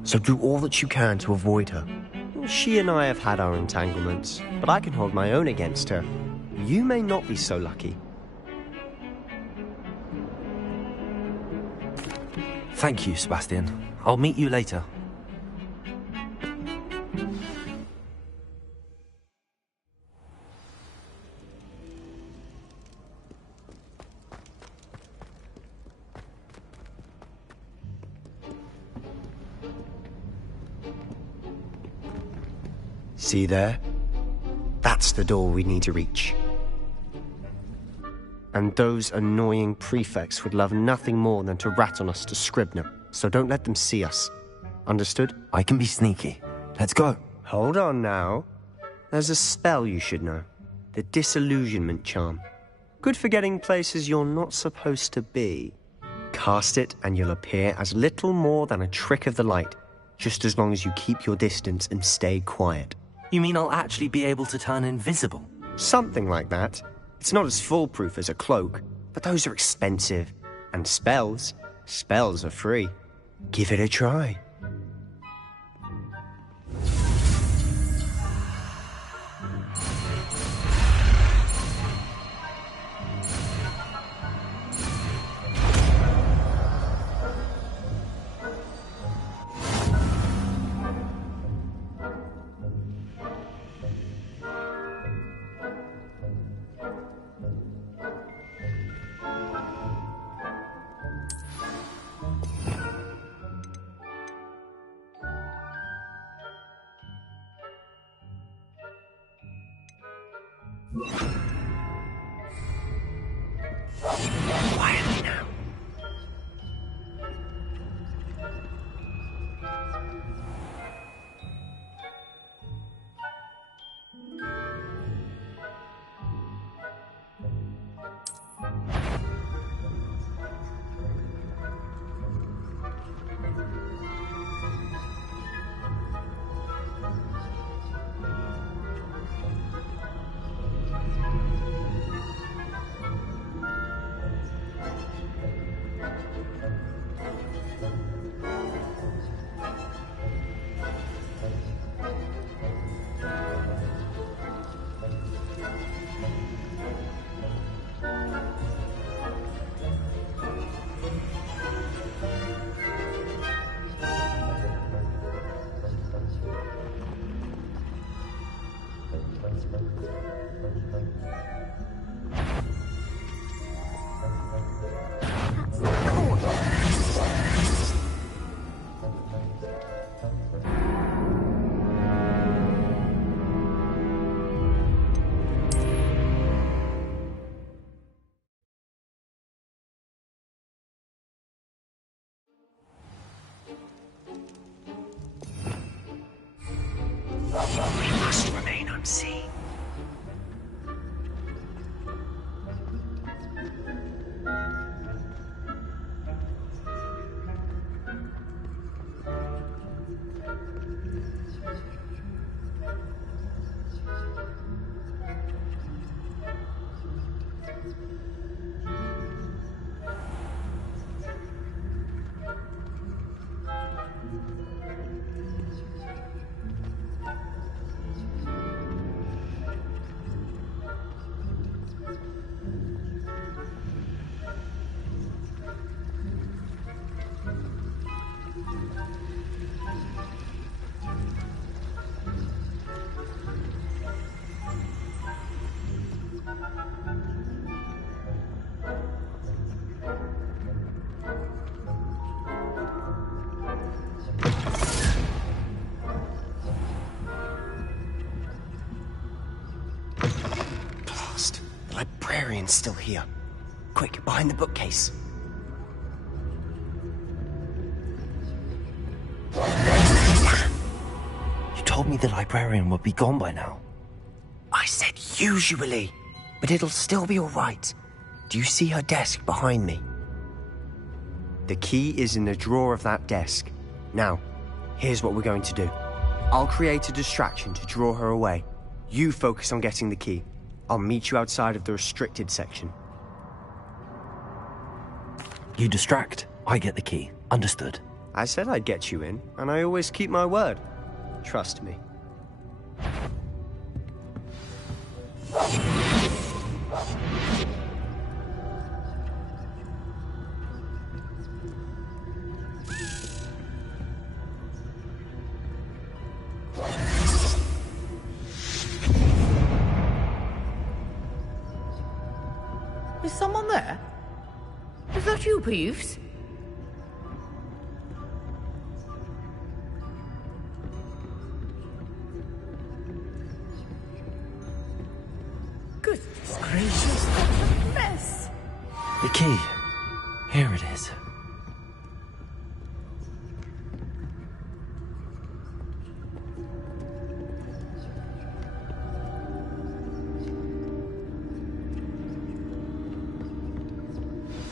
so do all that you can to avoid her. She and I have had our entanglements, but I can hold my own against her. You may not be so lucky. Thank you, Sebastian. I'll meet you later. See there? That's the door we need to reach. And those annoying prefects would love nothing more than to rat on us to Scribner, so don't let them see us. Understood? I can be sneaky. Let's go. Hold on now. There's a spell you should know. The Disillusionment Charm. Good for getting places you're not supposed to be. Cast it and you'll appear as little more than a trick of the light, just as long as you keep your distance and stay quiet. You mean I'll actually be able to turn invisible? Something like that. It's not as foolproof as a cloak, but those are expensive. And spells are free. Give it a try. Quietly now. We must remain unseen. Librarian's still here. Quick, behind the bookcase. You told me the librarian would be gone by now. I said usually, but it'll still be all right. Do you see her desk behind me? The key is in the drawer of that desk. Now, here's what we're going to do. I'll create a distraction to draw her away. You focus on getting the key. I'll meet you outside of the restricted section. You distract, I get the key. Understood. I said I'd get you in, and I always keep my word. Trust me. Is someone there? Is that you, Peeves? Goodness gracious, what a mess! The key. Here it is.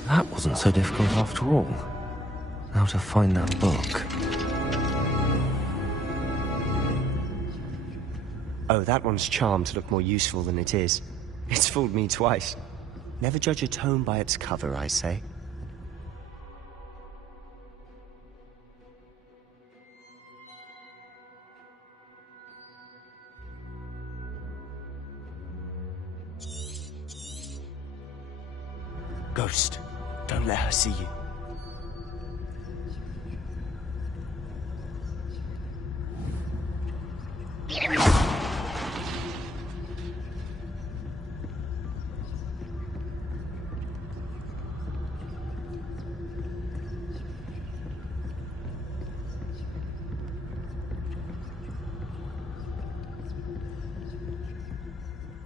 That wasn't so difficult after all. Now to find that book. Oh, that one's charmed to look more useful than it is. It's fooled me twice. Never judge a tome by its cover, I say. Ghost, don't let her see you.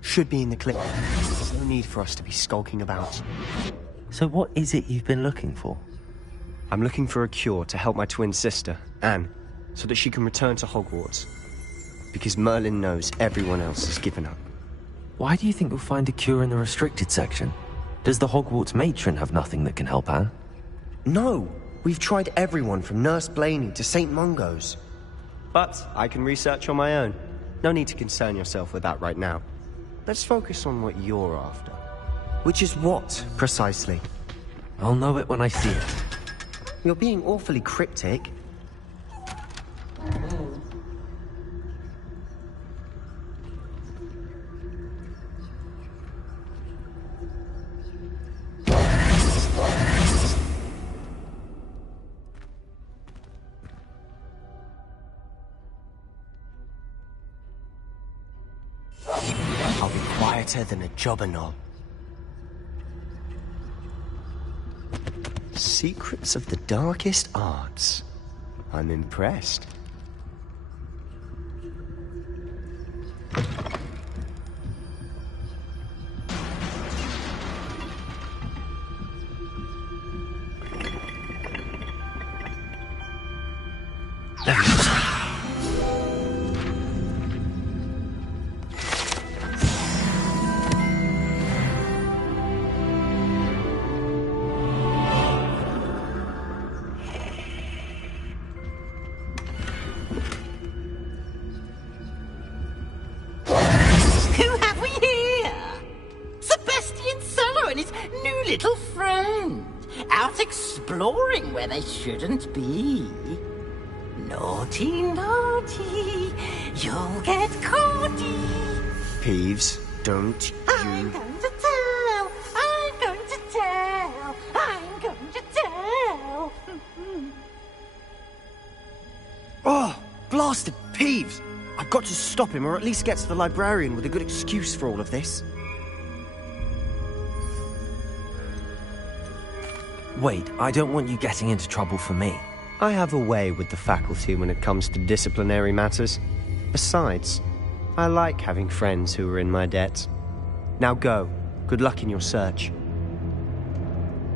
Should be in the clip. There's no need for us to be skulking about. So what is it you've been looking for? I'm looking for a cure to help my twin sister, Anne, so that she can return to Hogwarts. Because Merlin knows everyone else has given up. Why do you think you'll find a cure in the restricted section? Does the Hogwarts matron have nothing that can help Anne? No! We've tried everyone from Nurse Blaney to St. Mungo's. But I can research on my own. No need to concern yourself with that right now. Let's focus on what you're after. Which is what, precisely? I'll know it when I see it. You're being awfully cryptic. I'll be quieter than a jobberknoll. Secrets of the darkest arts. I'm impressed. Who have we here? Sebastian Solo and his new little friend. Out exploring where they shouldn't be. Naughty, naughty. You'll get caughty. Peeves, don't I'm going to tell. I'm going to tell. I'm going to tell. Oh, blasted Peeves! I've got to stop him, or at least get to the librarian with a good excuse for all of this. Wait, I don't want you getting into trouble for me. I have a way with the faculty when it comes to disciplinary matters. Besides, I like having friends who are in my debt. Now go. Good luck in your search.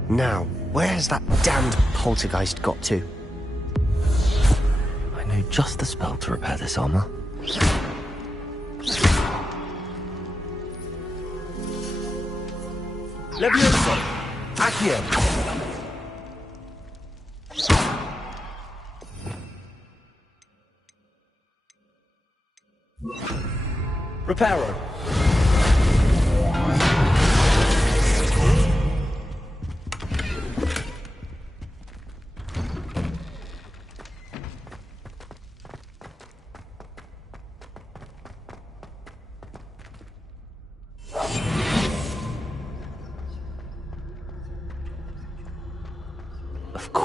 Now, where's that damned poltergeist got to? I know just the spell to repair this armor. Levioso! Accio! Reparo!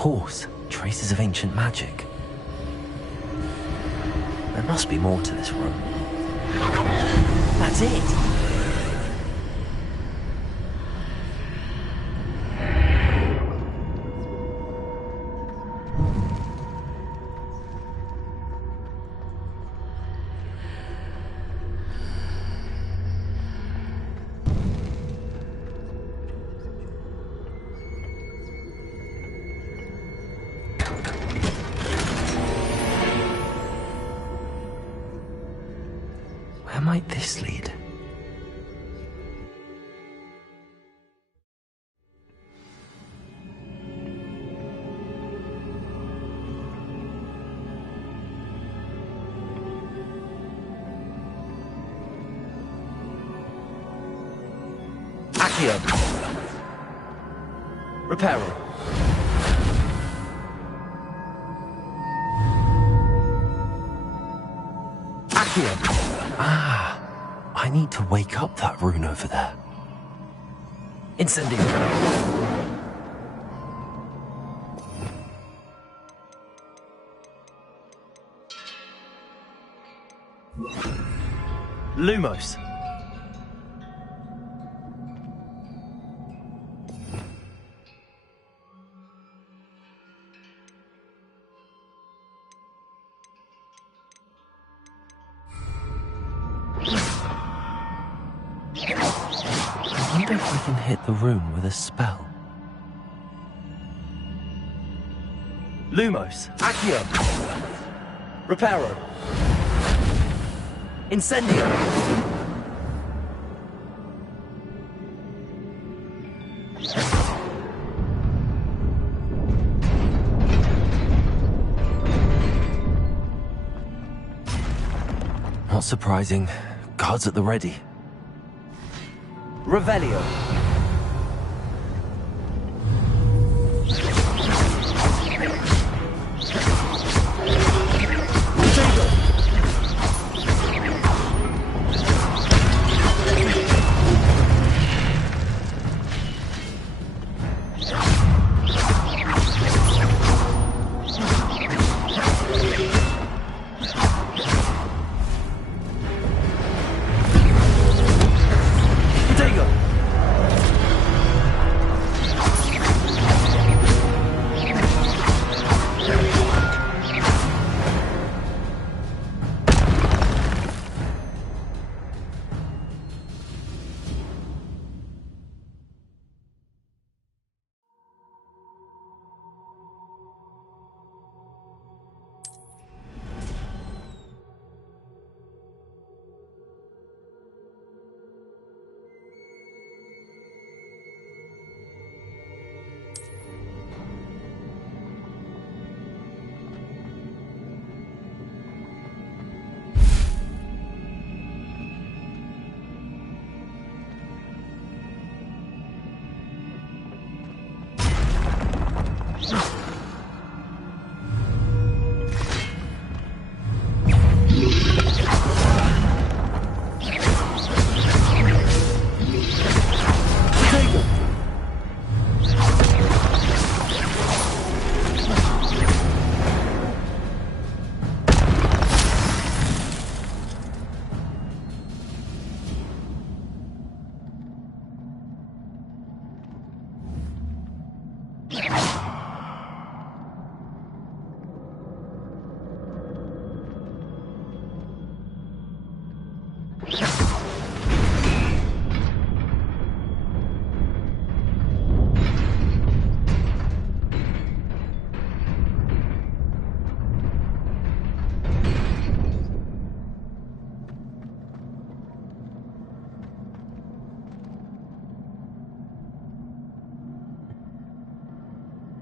course, traces of ancient magic. There must be more to this room. That's it. Where might this lead? Accio. Reparo. Accio. Ah, I need to wake up that rune over there. Incendio. Lumos. I wonder if I can hit the rune with a spell. Lumos. Accio. Reparo. Incendio. Not surprising. Guards at the ready. Revelio.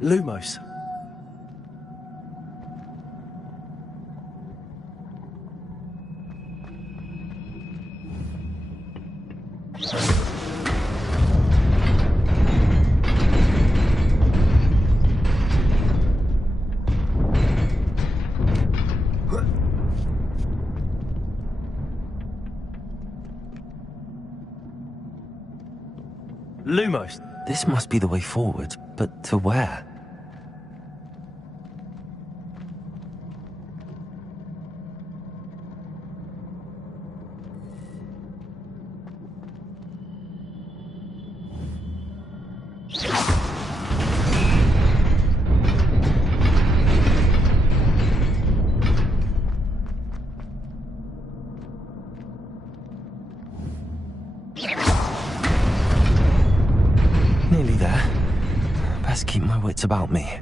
Lumos. Lumos. This must be the way forward, but to where? Nearly there. Best keep my wits about me.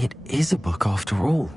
It is a book after all.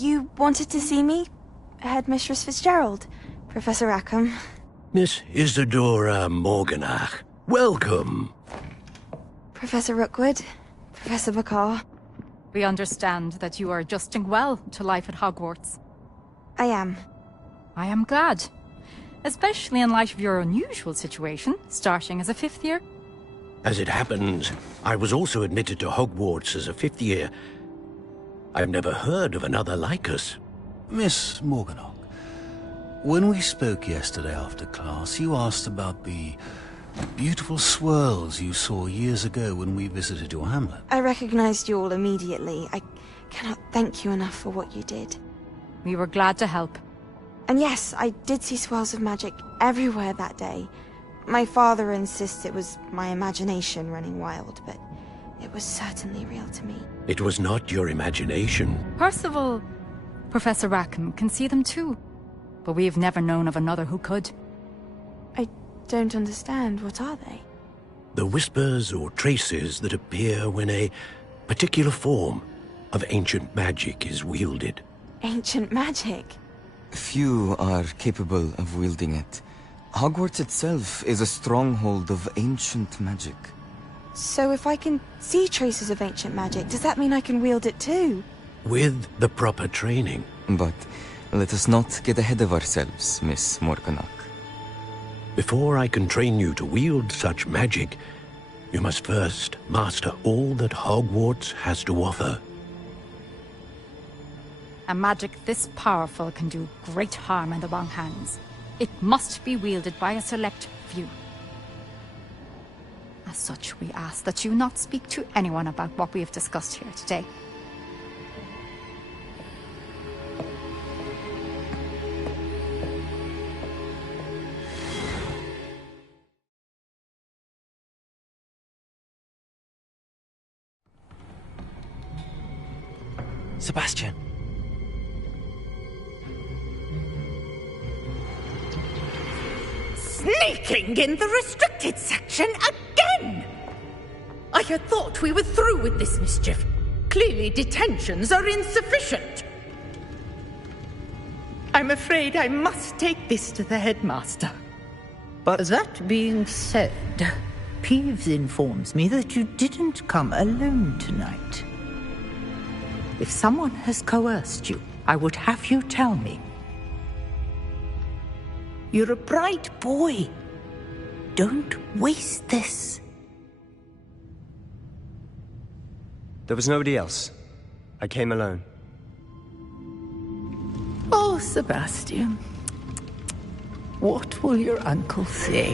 You wanted to see me? Headmistress Fitzgerald, Professor Rackham. Miss Isadora Morganach, welcome. Professor Rookwood, Professor Bakar. We understand that you are adjusting well to life at Hogwarts. I am. I am glad. Especially in light of your unusual situation, starting as a 5th year. As it happens, I was also admitted to Hogwarts as a 5th year. I've never heard of another like us. Miss Morganach, when we spoke yesterday after class, you asked about the beautiful swirls you saw years ago when we visited your hamlet. I recognized you all immediately. I cannot thank you enough for what you did. We were glad to help. And yes, I did see swirls of magic everywhere that day. My father insists it was my imagination running wild, but it was certainly real to me. It was not your imagination. Percival, Professor Rackham can see them too. But we have never known of another who could. I don't understand. What are they? The whispers or traces that appear when a particular form of ancient magic is wielded. Ancient magic? Few are capable of wielding it. Hogwarts itself is a stronghold of ancient magic. So if I can see traces of ancient magic, does that mean I can wield it too? With the proper training. But let us not get ahead of ourselves, Miss Morganach. Before I can train you to wield such magic, you must first master all that Hogwarts has to offer. A magic this powerful can do great harm in the wrong hands. It must be wielded by a select few. As such, we ask that you not speak to anyone about what we have discussed here today. Sebastian. Sneaking in the restricted section again! I had thought we were through with this mischief. Clearly detentions are insufficient. I'm afraid I must take this to the headmaster. But that being said, Peeves informs me that you didn't come alone tonight. If someone has coerced you, I would have you tell me. You're a bright boy. Don't waste this. There was nobody else. I came alone. Oh, Sebastian. What will your uncle say?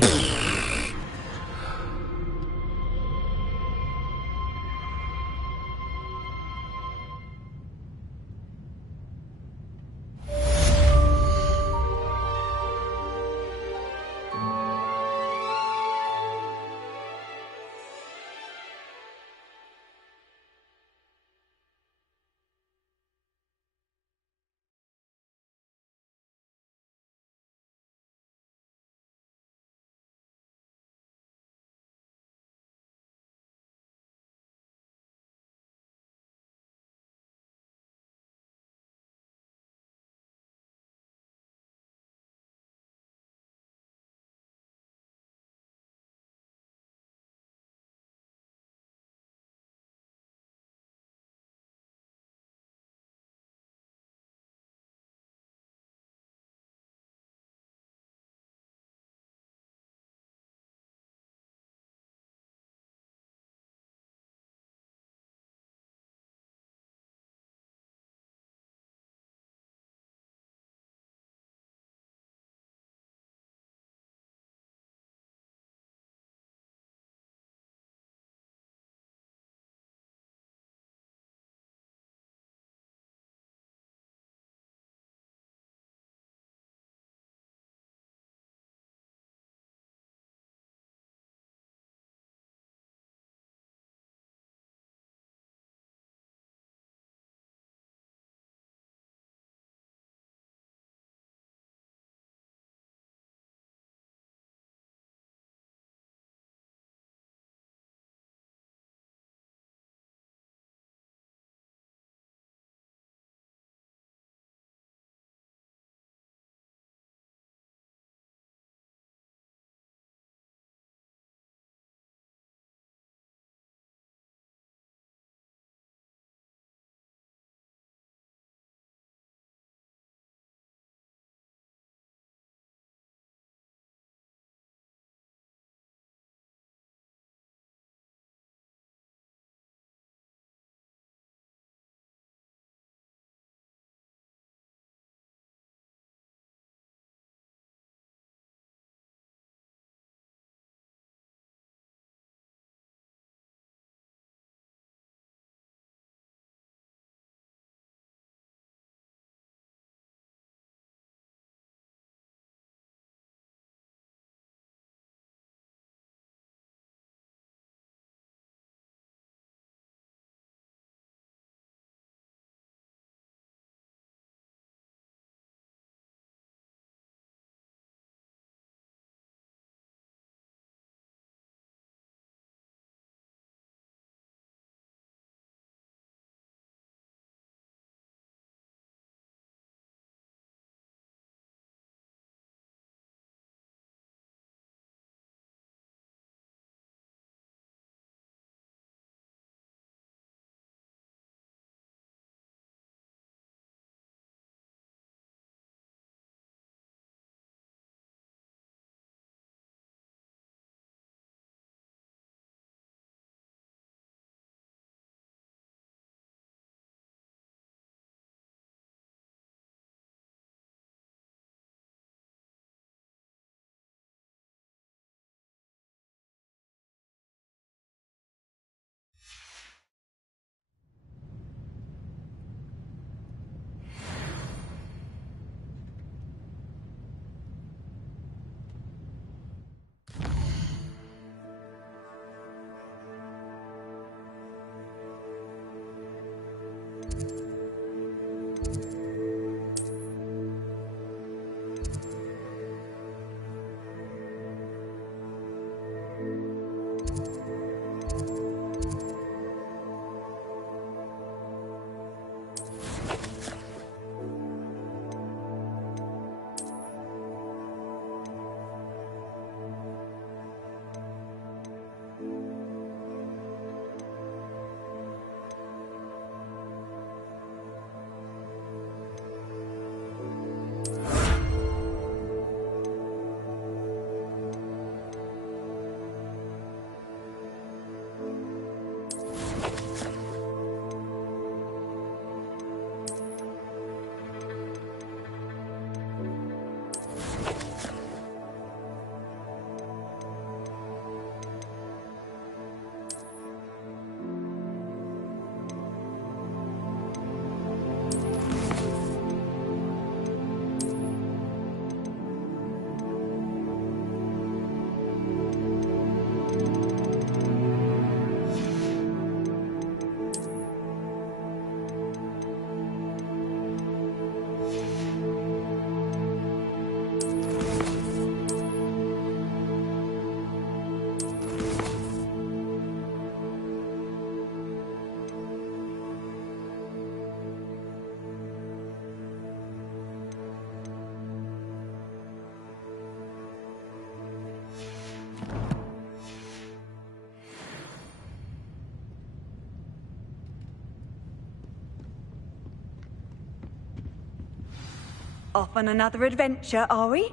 Off on another adventure, are we?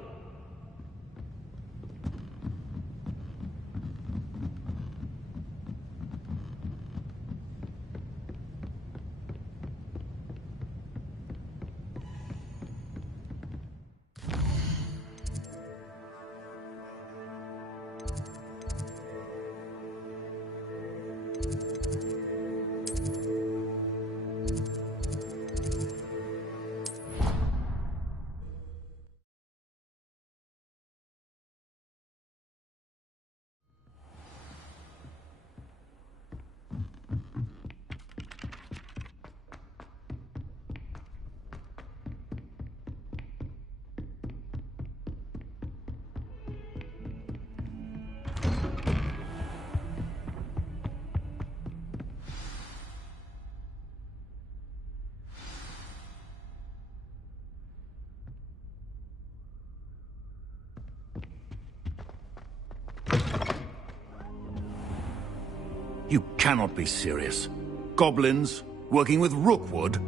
You cannot be serious. Goblins working with Rookwood?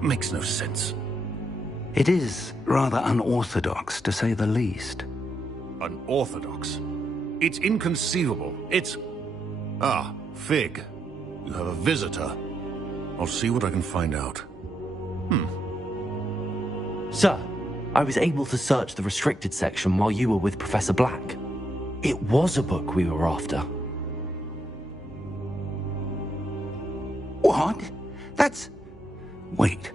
Makes no sense. It is rather unorthodox, to say the least. Unorthodox? It's inconceivable. It's... Ah, Fig. You have a visitor. I'll see what I can find out. Sir, I was able to search the restricted section while you were with Professor Black. It was a book we were after. What? That's... Wait.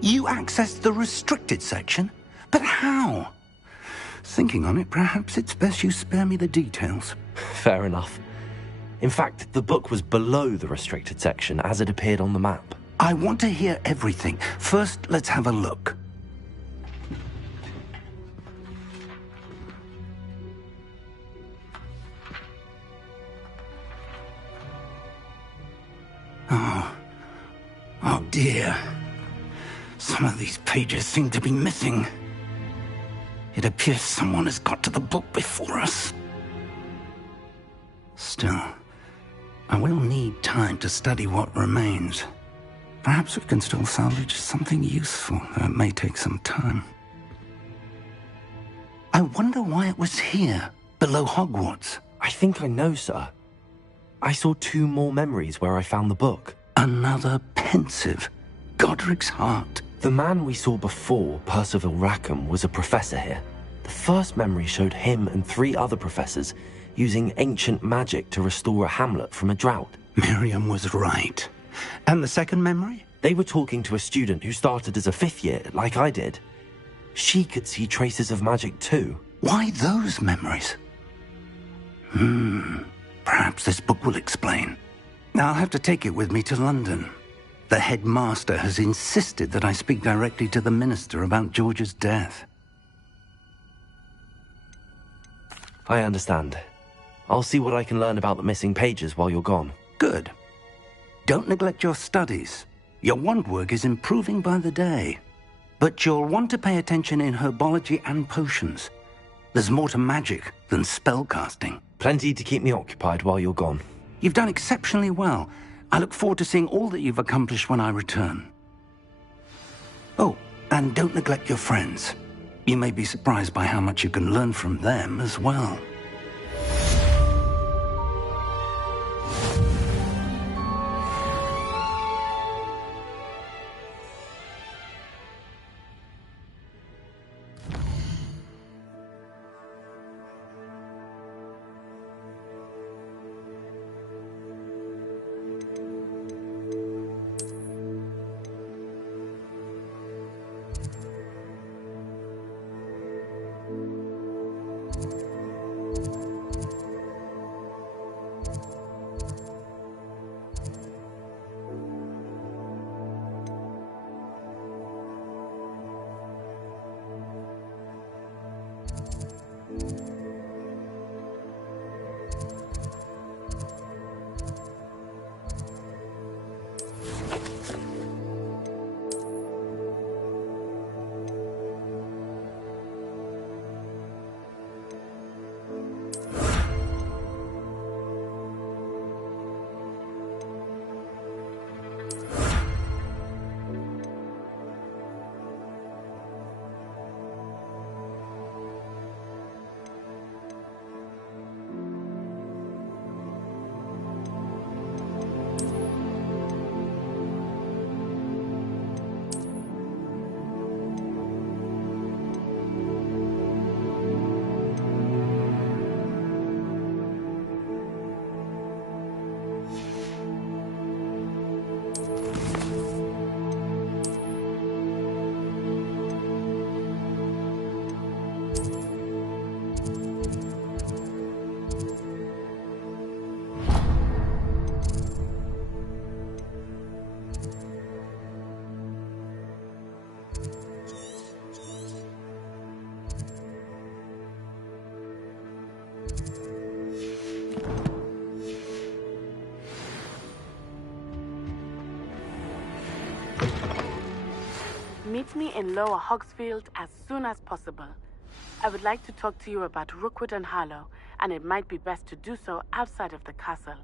You accessed the restricted section? But how? Thinking on it, perhaps it's best you spare me the details. Fair enough. In fact, the book was below the restricted section as it appeared on the map. I want to hear everything. First, let's have a look. Oh dear. Some of these pages seem to be missing. It appears someone has got to the book before us. Still, I will need time to study what remains. Perhaps we can still salvage something useful, though it may take some time. I wonder why it was here, below Hogwarts. I think I know, sir. I saw 2 more memories where I found the book. Another pensive. Godric's heart. The man we saw before, Percival Rackham, was a professor here. The first memory showed him and 3 other professors using ancient magic to restore a hamlet from a drought. Miriam was right. And the second memory? They were talking to a student who started as a 5th year, like I did. She could see traces of magic too. Why those memories? Perhaps this book will explain. I'll have to take it with me to London. The headmaster has insisted that I speak directly to the minister about George's death. I understand. I'll see what I can learn about the missing pages while you're gone. Good. Don't neglect your studies. Your wand work is improving by the day. But you'll want to pay attention in herbology and potions. There's more to magic than spellcasting. Plenty to keep me occupied while you're gone. You've done exceptionally well. I look forward to seeing all that you've accomplished when I return. Oh, and don't neglect your friends. You may be surprised by how much you can learn from them as well. Meet me in Lower Hogsfield as soon as possible. I would like to talk to you about Rookwood and Harlow, and it might be best to do so outside of the castle.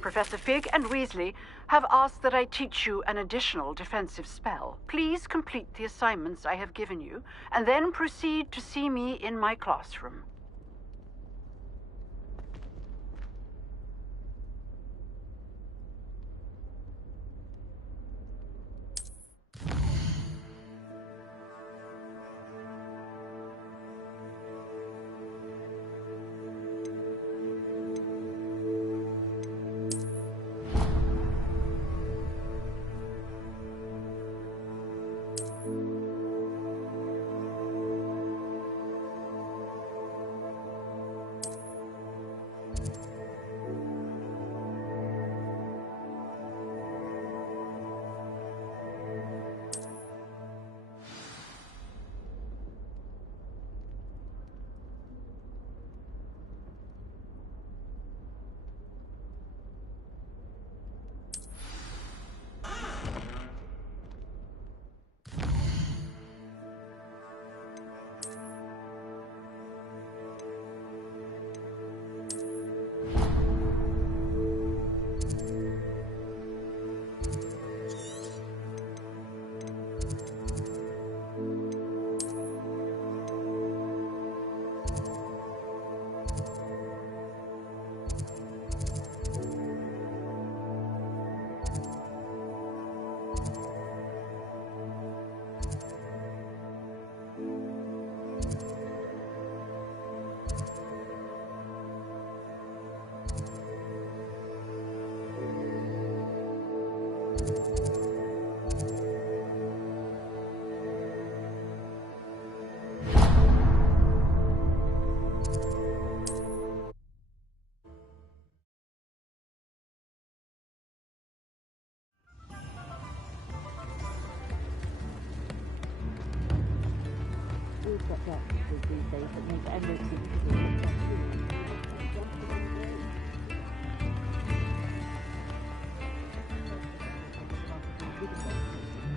Professor Fig and Weasley have asked that I teach you an additional defensive spell. Please complete the assignments I have given you, and then proceed to see me in my classroom.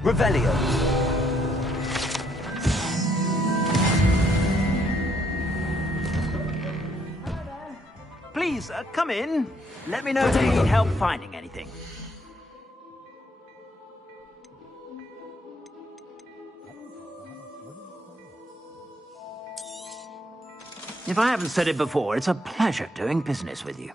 Revelio. Please, come in. Let me know if you need help finding anything. If I haven't said it before, it's a pleasure doing business with you.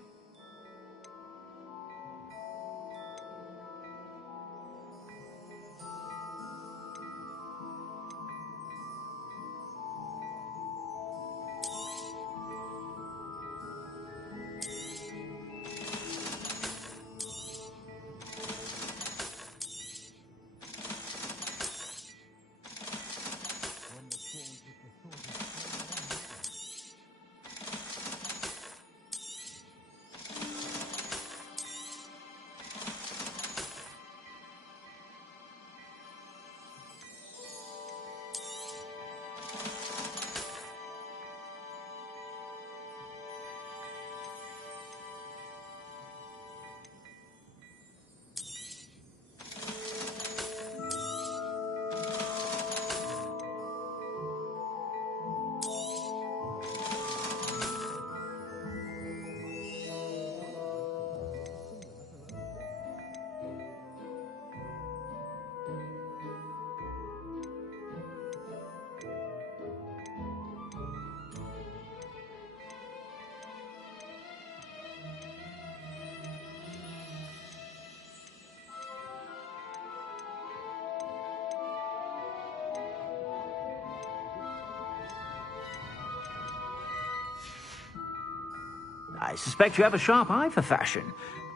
I suspect you have a sharp eye for fashion.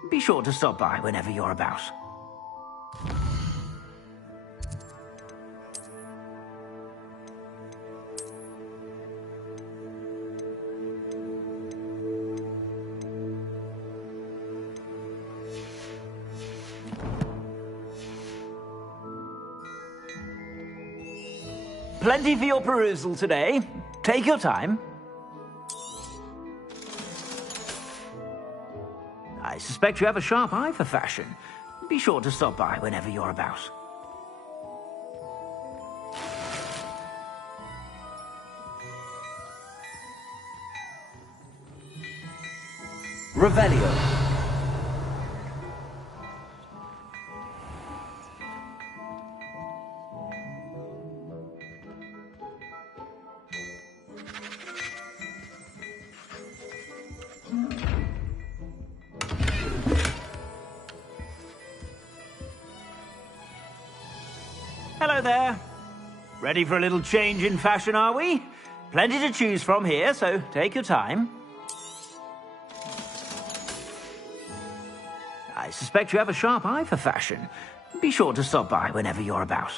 Be sure to stop by whenever you're about. Plenty for your perusal today. Take your time. I suspect you have a sharp eye for fashion. Be sure to stop by whenever you're about. Revelio. Hello there. Ready for a little change in fashion, are we? Plenty to choose from here, so take your time. I suspect you have a sharp eye for fashion. Be sure to stop by whenever you're about.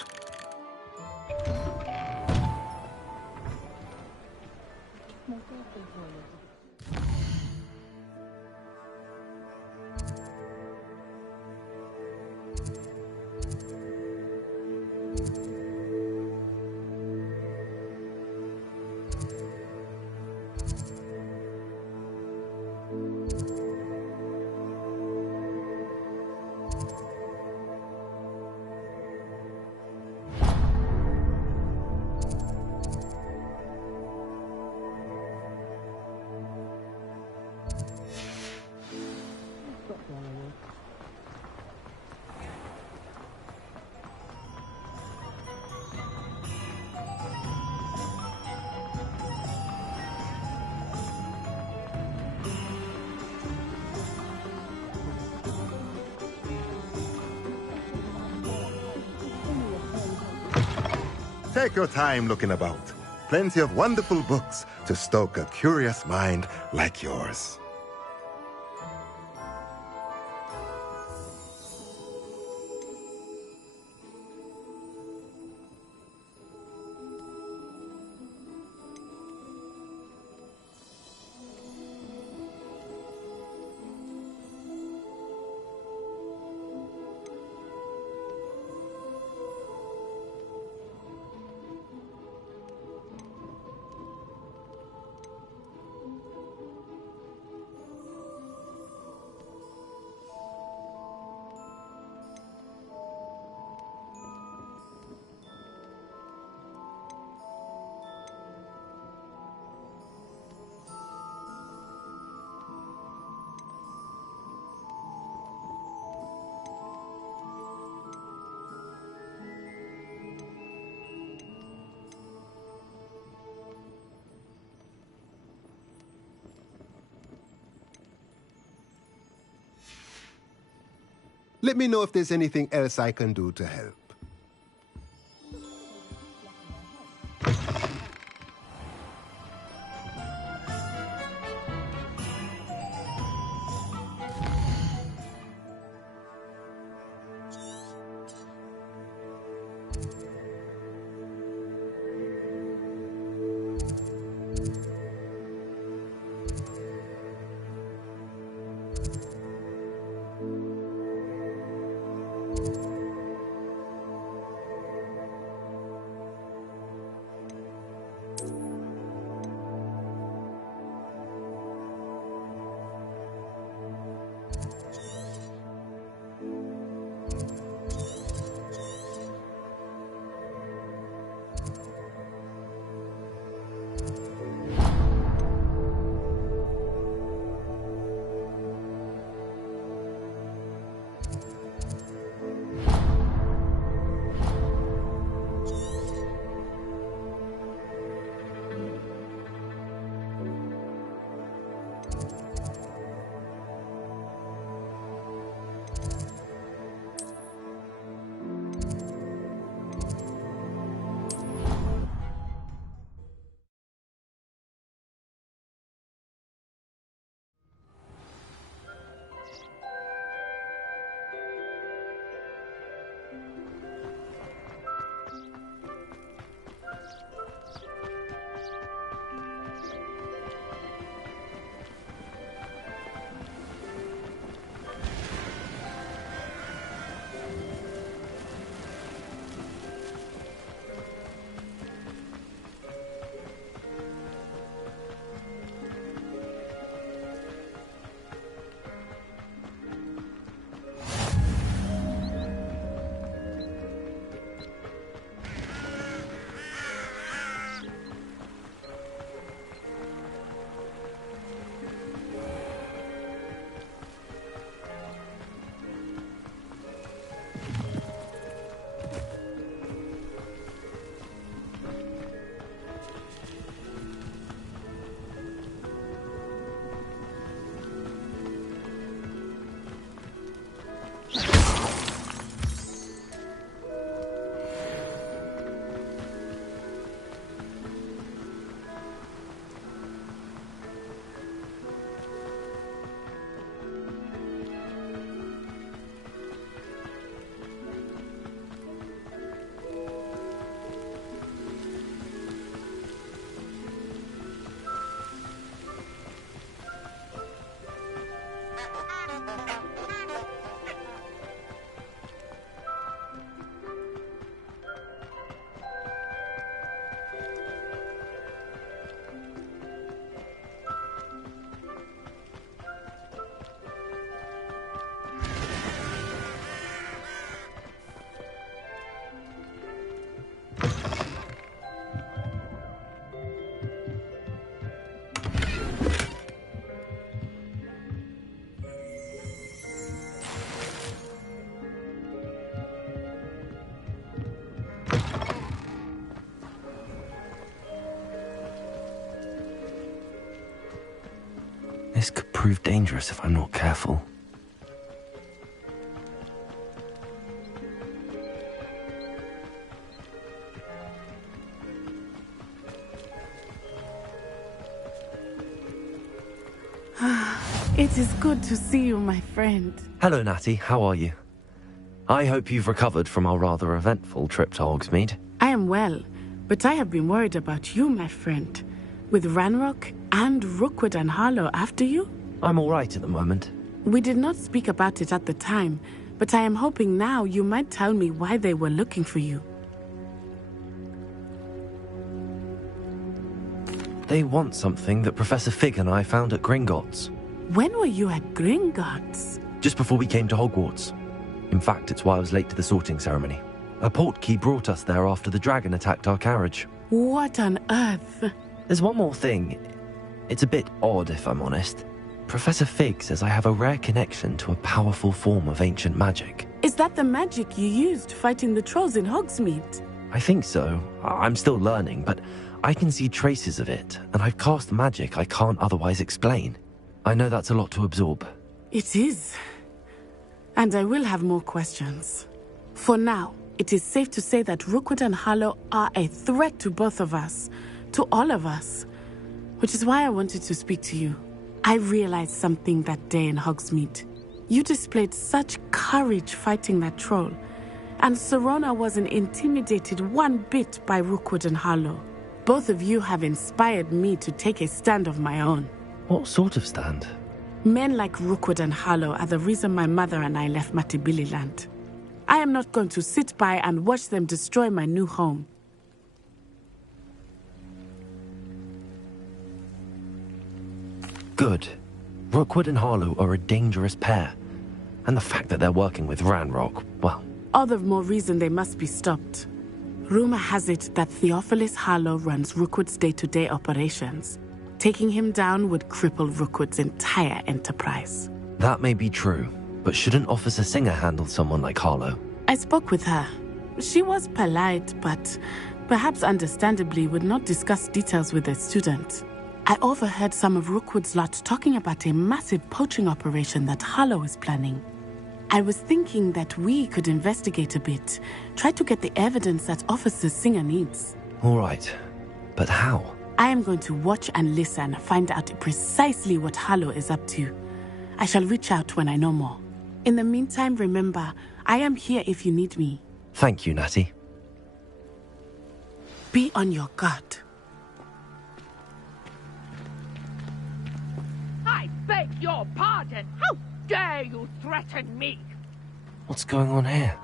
Take your time looking about. Plenty of wonderful books to stoke a curious mind like yours. Let me know if there's anything else I can do to help. This could prove dangerous if I'm not careful. It is good to see you, my friend. Hello, Natty. How are you? I hope you've recovered from our rather eventful trip to Hogsmeade. I am well, but I have been worried about you, my friend. With Ranrock and Rookwood and Harlow after you? I'm all right at the moment. We did not speak about it at the time, but I am hoping now you might tell me why they were looking for you. They want something that Professor Fig and I found at Gringotts. When were you at Gringotts? Just before we came to Hogwarts. In fact, it's why I was late to the sorting ceremony. A portkey brought us there after the dragon attacked our carriage. What on earth? There's one more thing. It's a bit odd, if I'm honest. Professor Fig says I have a rare connection to a powerful form of ancient magic. Is that the magic you used fighting the trolls in Hogsmeade? I think so. I'm still learning, but I can see traces of it, and I've cast magic I can't otherwise explain. I know that's a lot to absorb. It is. And I will have more questions. For now, it is safe to say that Rookwood and Harlow are a threat to both of us, to all of us, which is why I wanted to speak to you. I realized something that day in Hogsmeade. You displayed such courage fighting that troll, and Serona wasn't intimidated one bit by Rookwood and Harlow. Both of you have inspired me to take a stand of my own. What sort of stand? Men like Rookwood and Harlow are the reason my mother and I left Matibili land. I am not going to sit by and watch them destroy my new home. Good. Rookwood and Harlow are a dangerous pair. And the fact that they're working with Ranrock, well... All the more reason they must be stopped. Rumor has it that Theophilus Harlow runs Rookwood's day-to-day operations. Taking him down would cripple Rookwood's entire enterprise. That may be true, but shouldn't Officer Singer handle someone like Harlow? I spoke with her. She was polite, but perhaps understandably would not discuss details with a student. I overheard some of Rookwood's lot talking about a massive poaching operation that Harlow is planning. I was thinking that we could investigate a bit, try to get the evidence that Officer Singer needs. All right, but how? I am going to watch and listen, find out precisely what Harlow is up to. I shall reach out when I know more. In the meantime, remember, I am here if you need me. Thank you, Natty. Be on your guard. I beg your pardon. How dare you threaten me? What's going on here?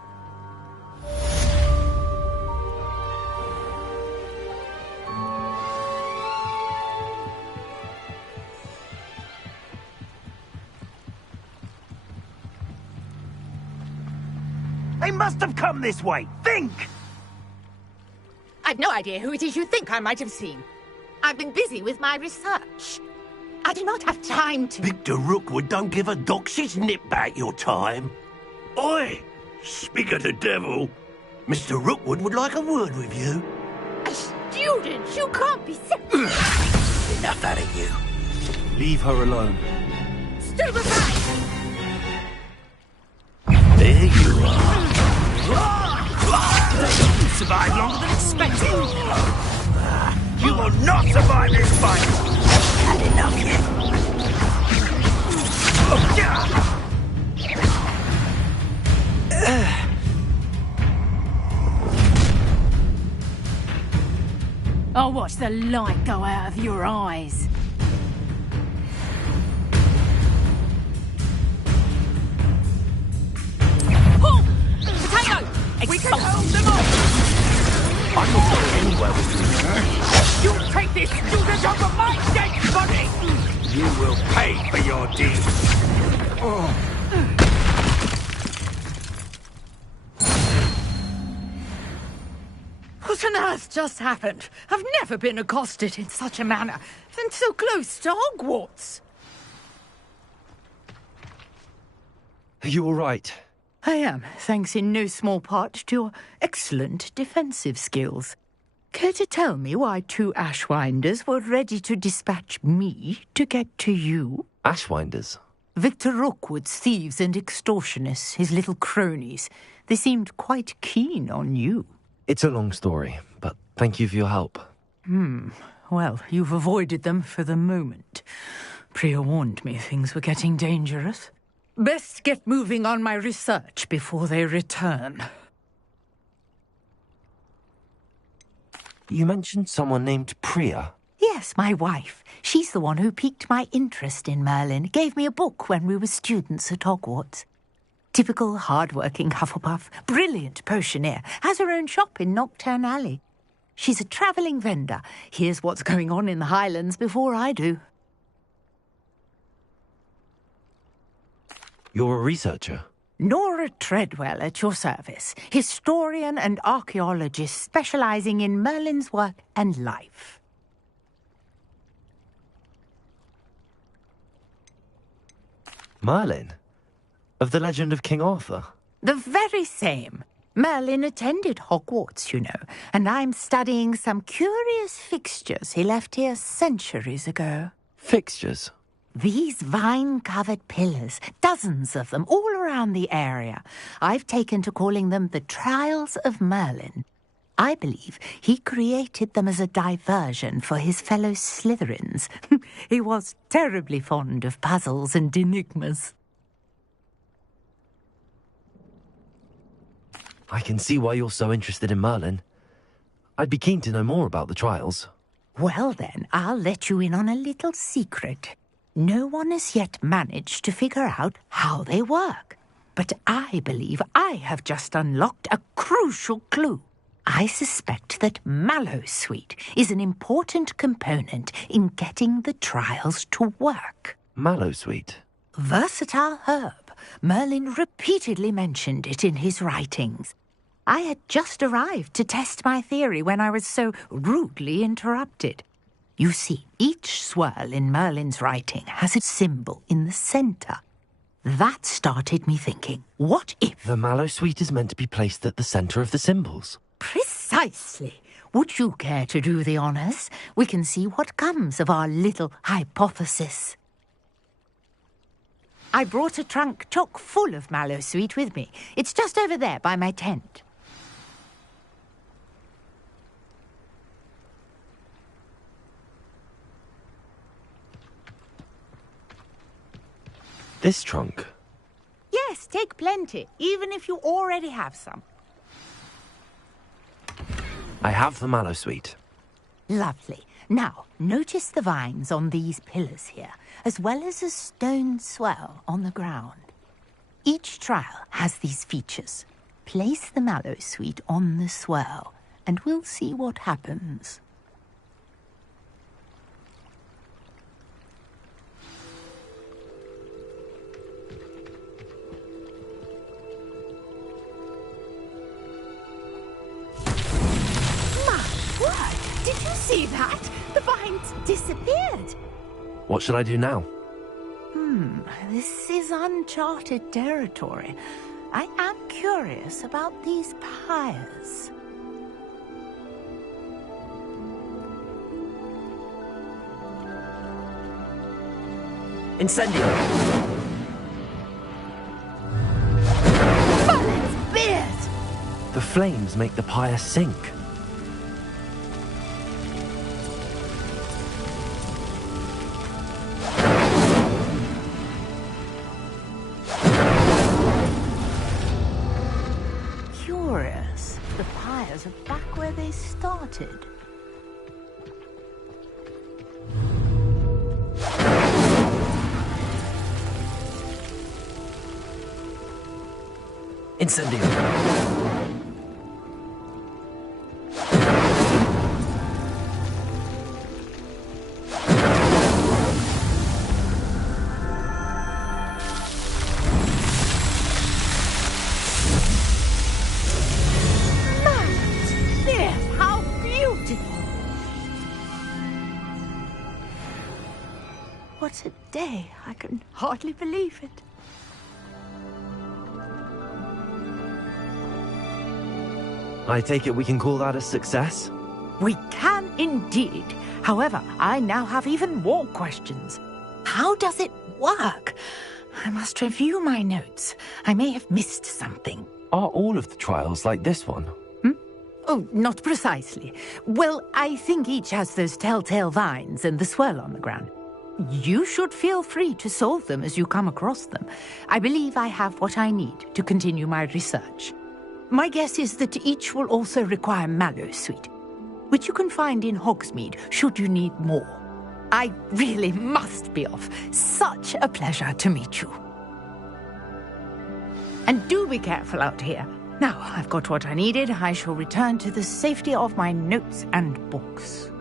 They must have come this way. Think! I've no idea who it is you think I might have seen. I've been busy with my research. I do not have time to... Victor Rookwood don't give a doxy's nip back your time. Oi! Speak of the devil. Mr. Rookwood would like a word with you. A student? You can't be so... Enough out of you. Leave her alone. Stupefy! There you are. You survived longer than expected. You will not survive this fight. Had enough yet? I'll watch the light go out of your eyes. Pull! Potato! We can hold them off! I'm not going anywhere with you. You take this student off of my dead body! You will pay for your deeds. What on earth just happened? I've never been accosted in such a manner, and so close to Hogwarts. Are you all right? I am, thanks in no small part to your excellent defensive skills. Care to tell me why 2 Ashwinders were ready to dispatch me to get to you? Ashwinders? Victor Rookwood's thieves and extortionists, his little cronies. They seemed quite keen on you. It's a long story, but thank you for your help. Well, you've avoided them for the moment. Priya warned me things were getting dangerous. Best get moving on my research before they return. You mentioned someone named Priya. Yes, my wife. She's the one who piqued my interest in Merlin. Gave me a book when we were students at Hogwarts. Typical hard-working Hufflepuff. Brilliant potioneer. Has her own shop in Knockturn Alley. She's a travelling vendor. Hears what's going on in the Highlands before I do. You're a researcher? Nora Treadwell at your service. Historian and archaeologist specialising in Merlin's work and life. Merlin? Of the legend of King Arthur? The very same. Merlin attended Hogwarts, you know, and I'm studying some curious fixtures he left here centuries ago. Fixtures? These vine-covered pillars, dozens of them, all around the area. I've taken to calling them the Trials of Merlin. I believe he created them as a diversion for his fellow Slytherins. He was terribly fond of puzzles and enigmas. I can see why you're so interested in Merlin. I'd be keen to know more about the trials. Well then, I'll let you in on a little secret. No one has yet managed to figure out how they work. But I believe I have just unlocked a crucial clue. I suspect that Mallowsweet is an important component in getting the trials to work. Mallowsweet? Versatile herb. Merlin repeatedly mentioned it in his writings. I had just arrived to test my theory when I was so rudely interrupted. You see, each swirl in Merlin's writing has a symbol in the centre. That started me thinking, what if... The Mallowsweet is meant to be placed at the centre of the symbols. Precisely. Would you care to do the honours? We can see what comes of our little hypothesis. I brought a trunk chock full of Mallowsweet with me. It's just over there by my tent. This trunk? Yes, take plenty, even if you already have some. I have the Mallowsweet. Lovely. Now, notice the vines on these pillars here, as well as a stone swell on the ground. Each trial has these features. Place the Mallowsweet on the swell, and we'll see what happens. Did you see that? The vines disappeared. What should I do now? This is uncharted territory. I am curious about these pyres. Incendio! Merlin's beard! The flames make the pyre sink. Curious. The pyres are back where they started. Incendio! What a day. I can hardly believe it. I take it we can call that a success? We can indeed. However, I now have even more questions. How does it work? I must review my notes. I may have missed something. Are all of the trials like this one? Oh, not precisely. Well, I think each has those telltale vines and the swirl on the ground. You should feel free to solve them as you come across them. I believe I have what I need to continue my research. My guess is that each will also require mallowsweet, which you can find in Hogsmeade should you need more. I really must be off. Such a pleasure to meet you. And do be careful out here. Now I've got what I needed, I shall return to the safety of my notes and books.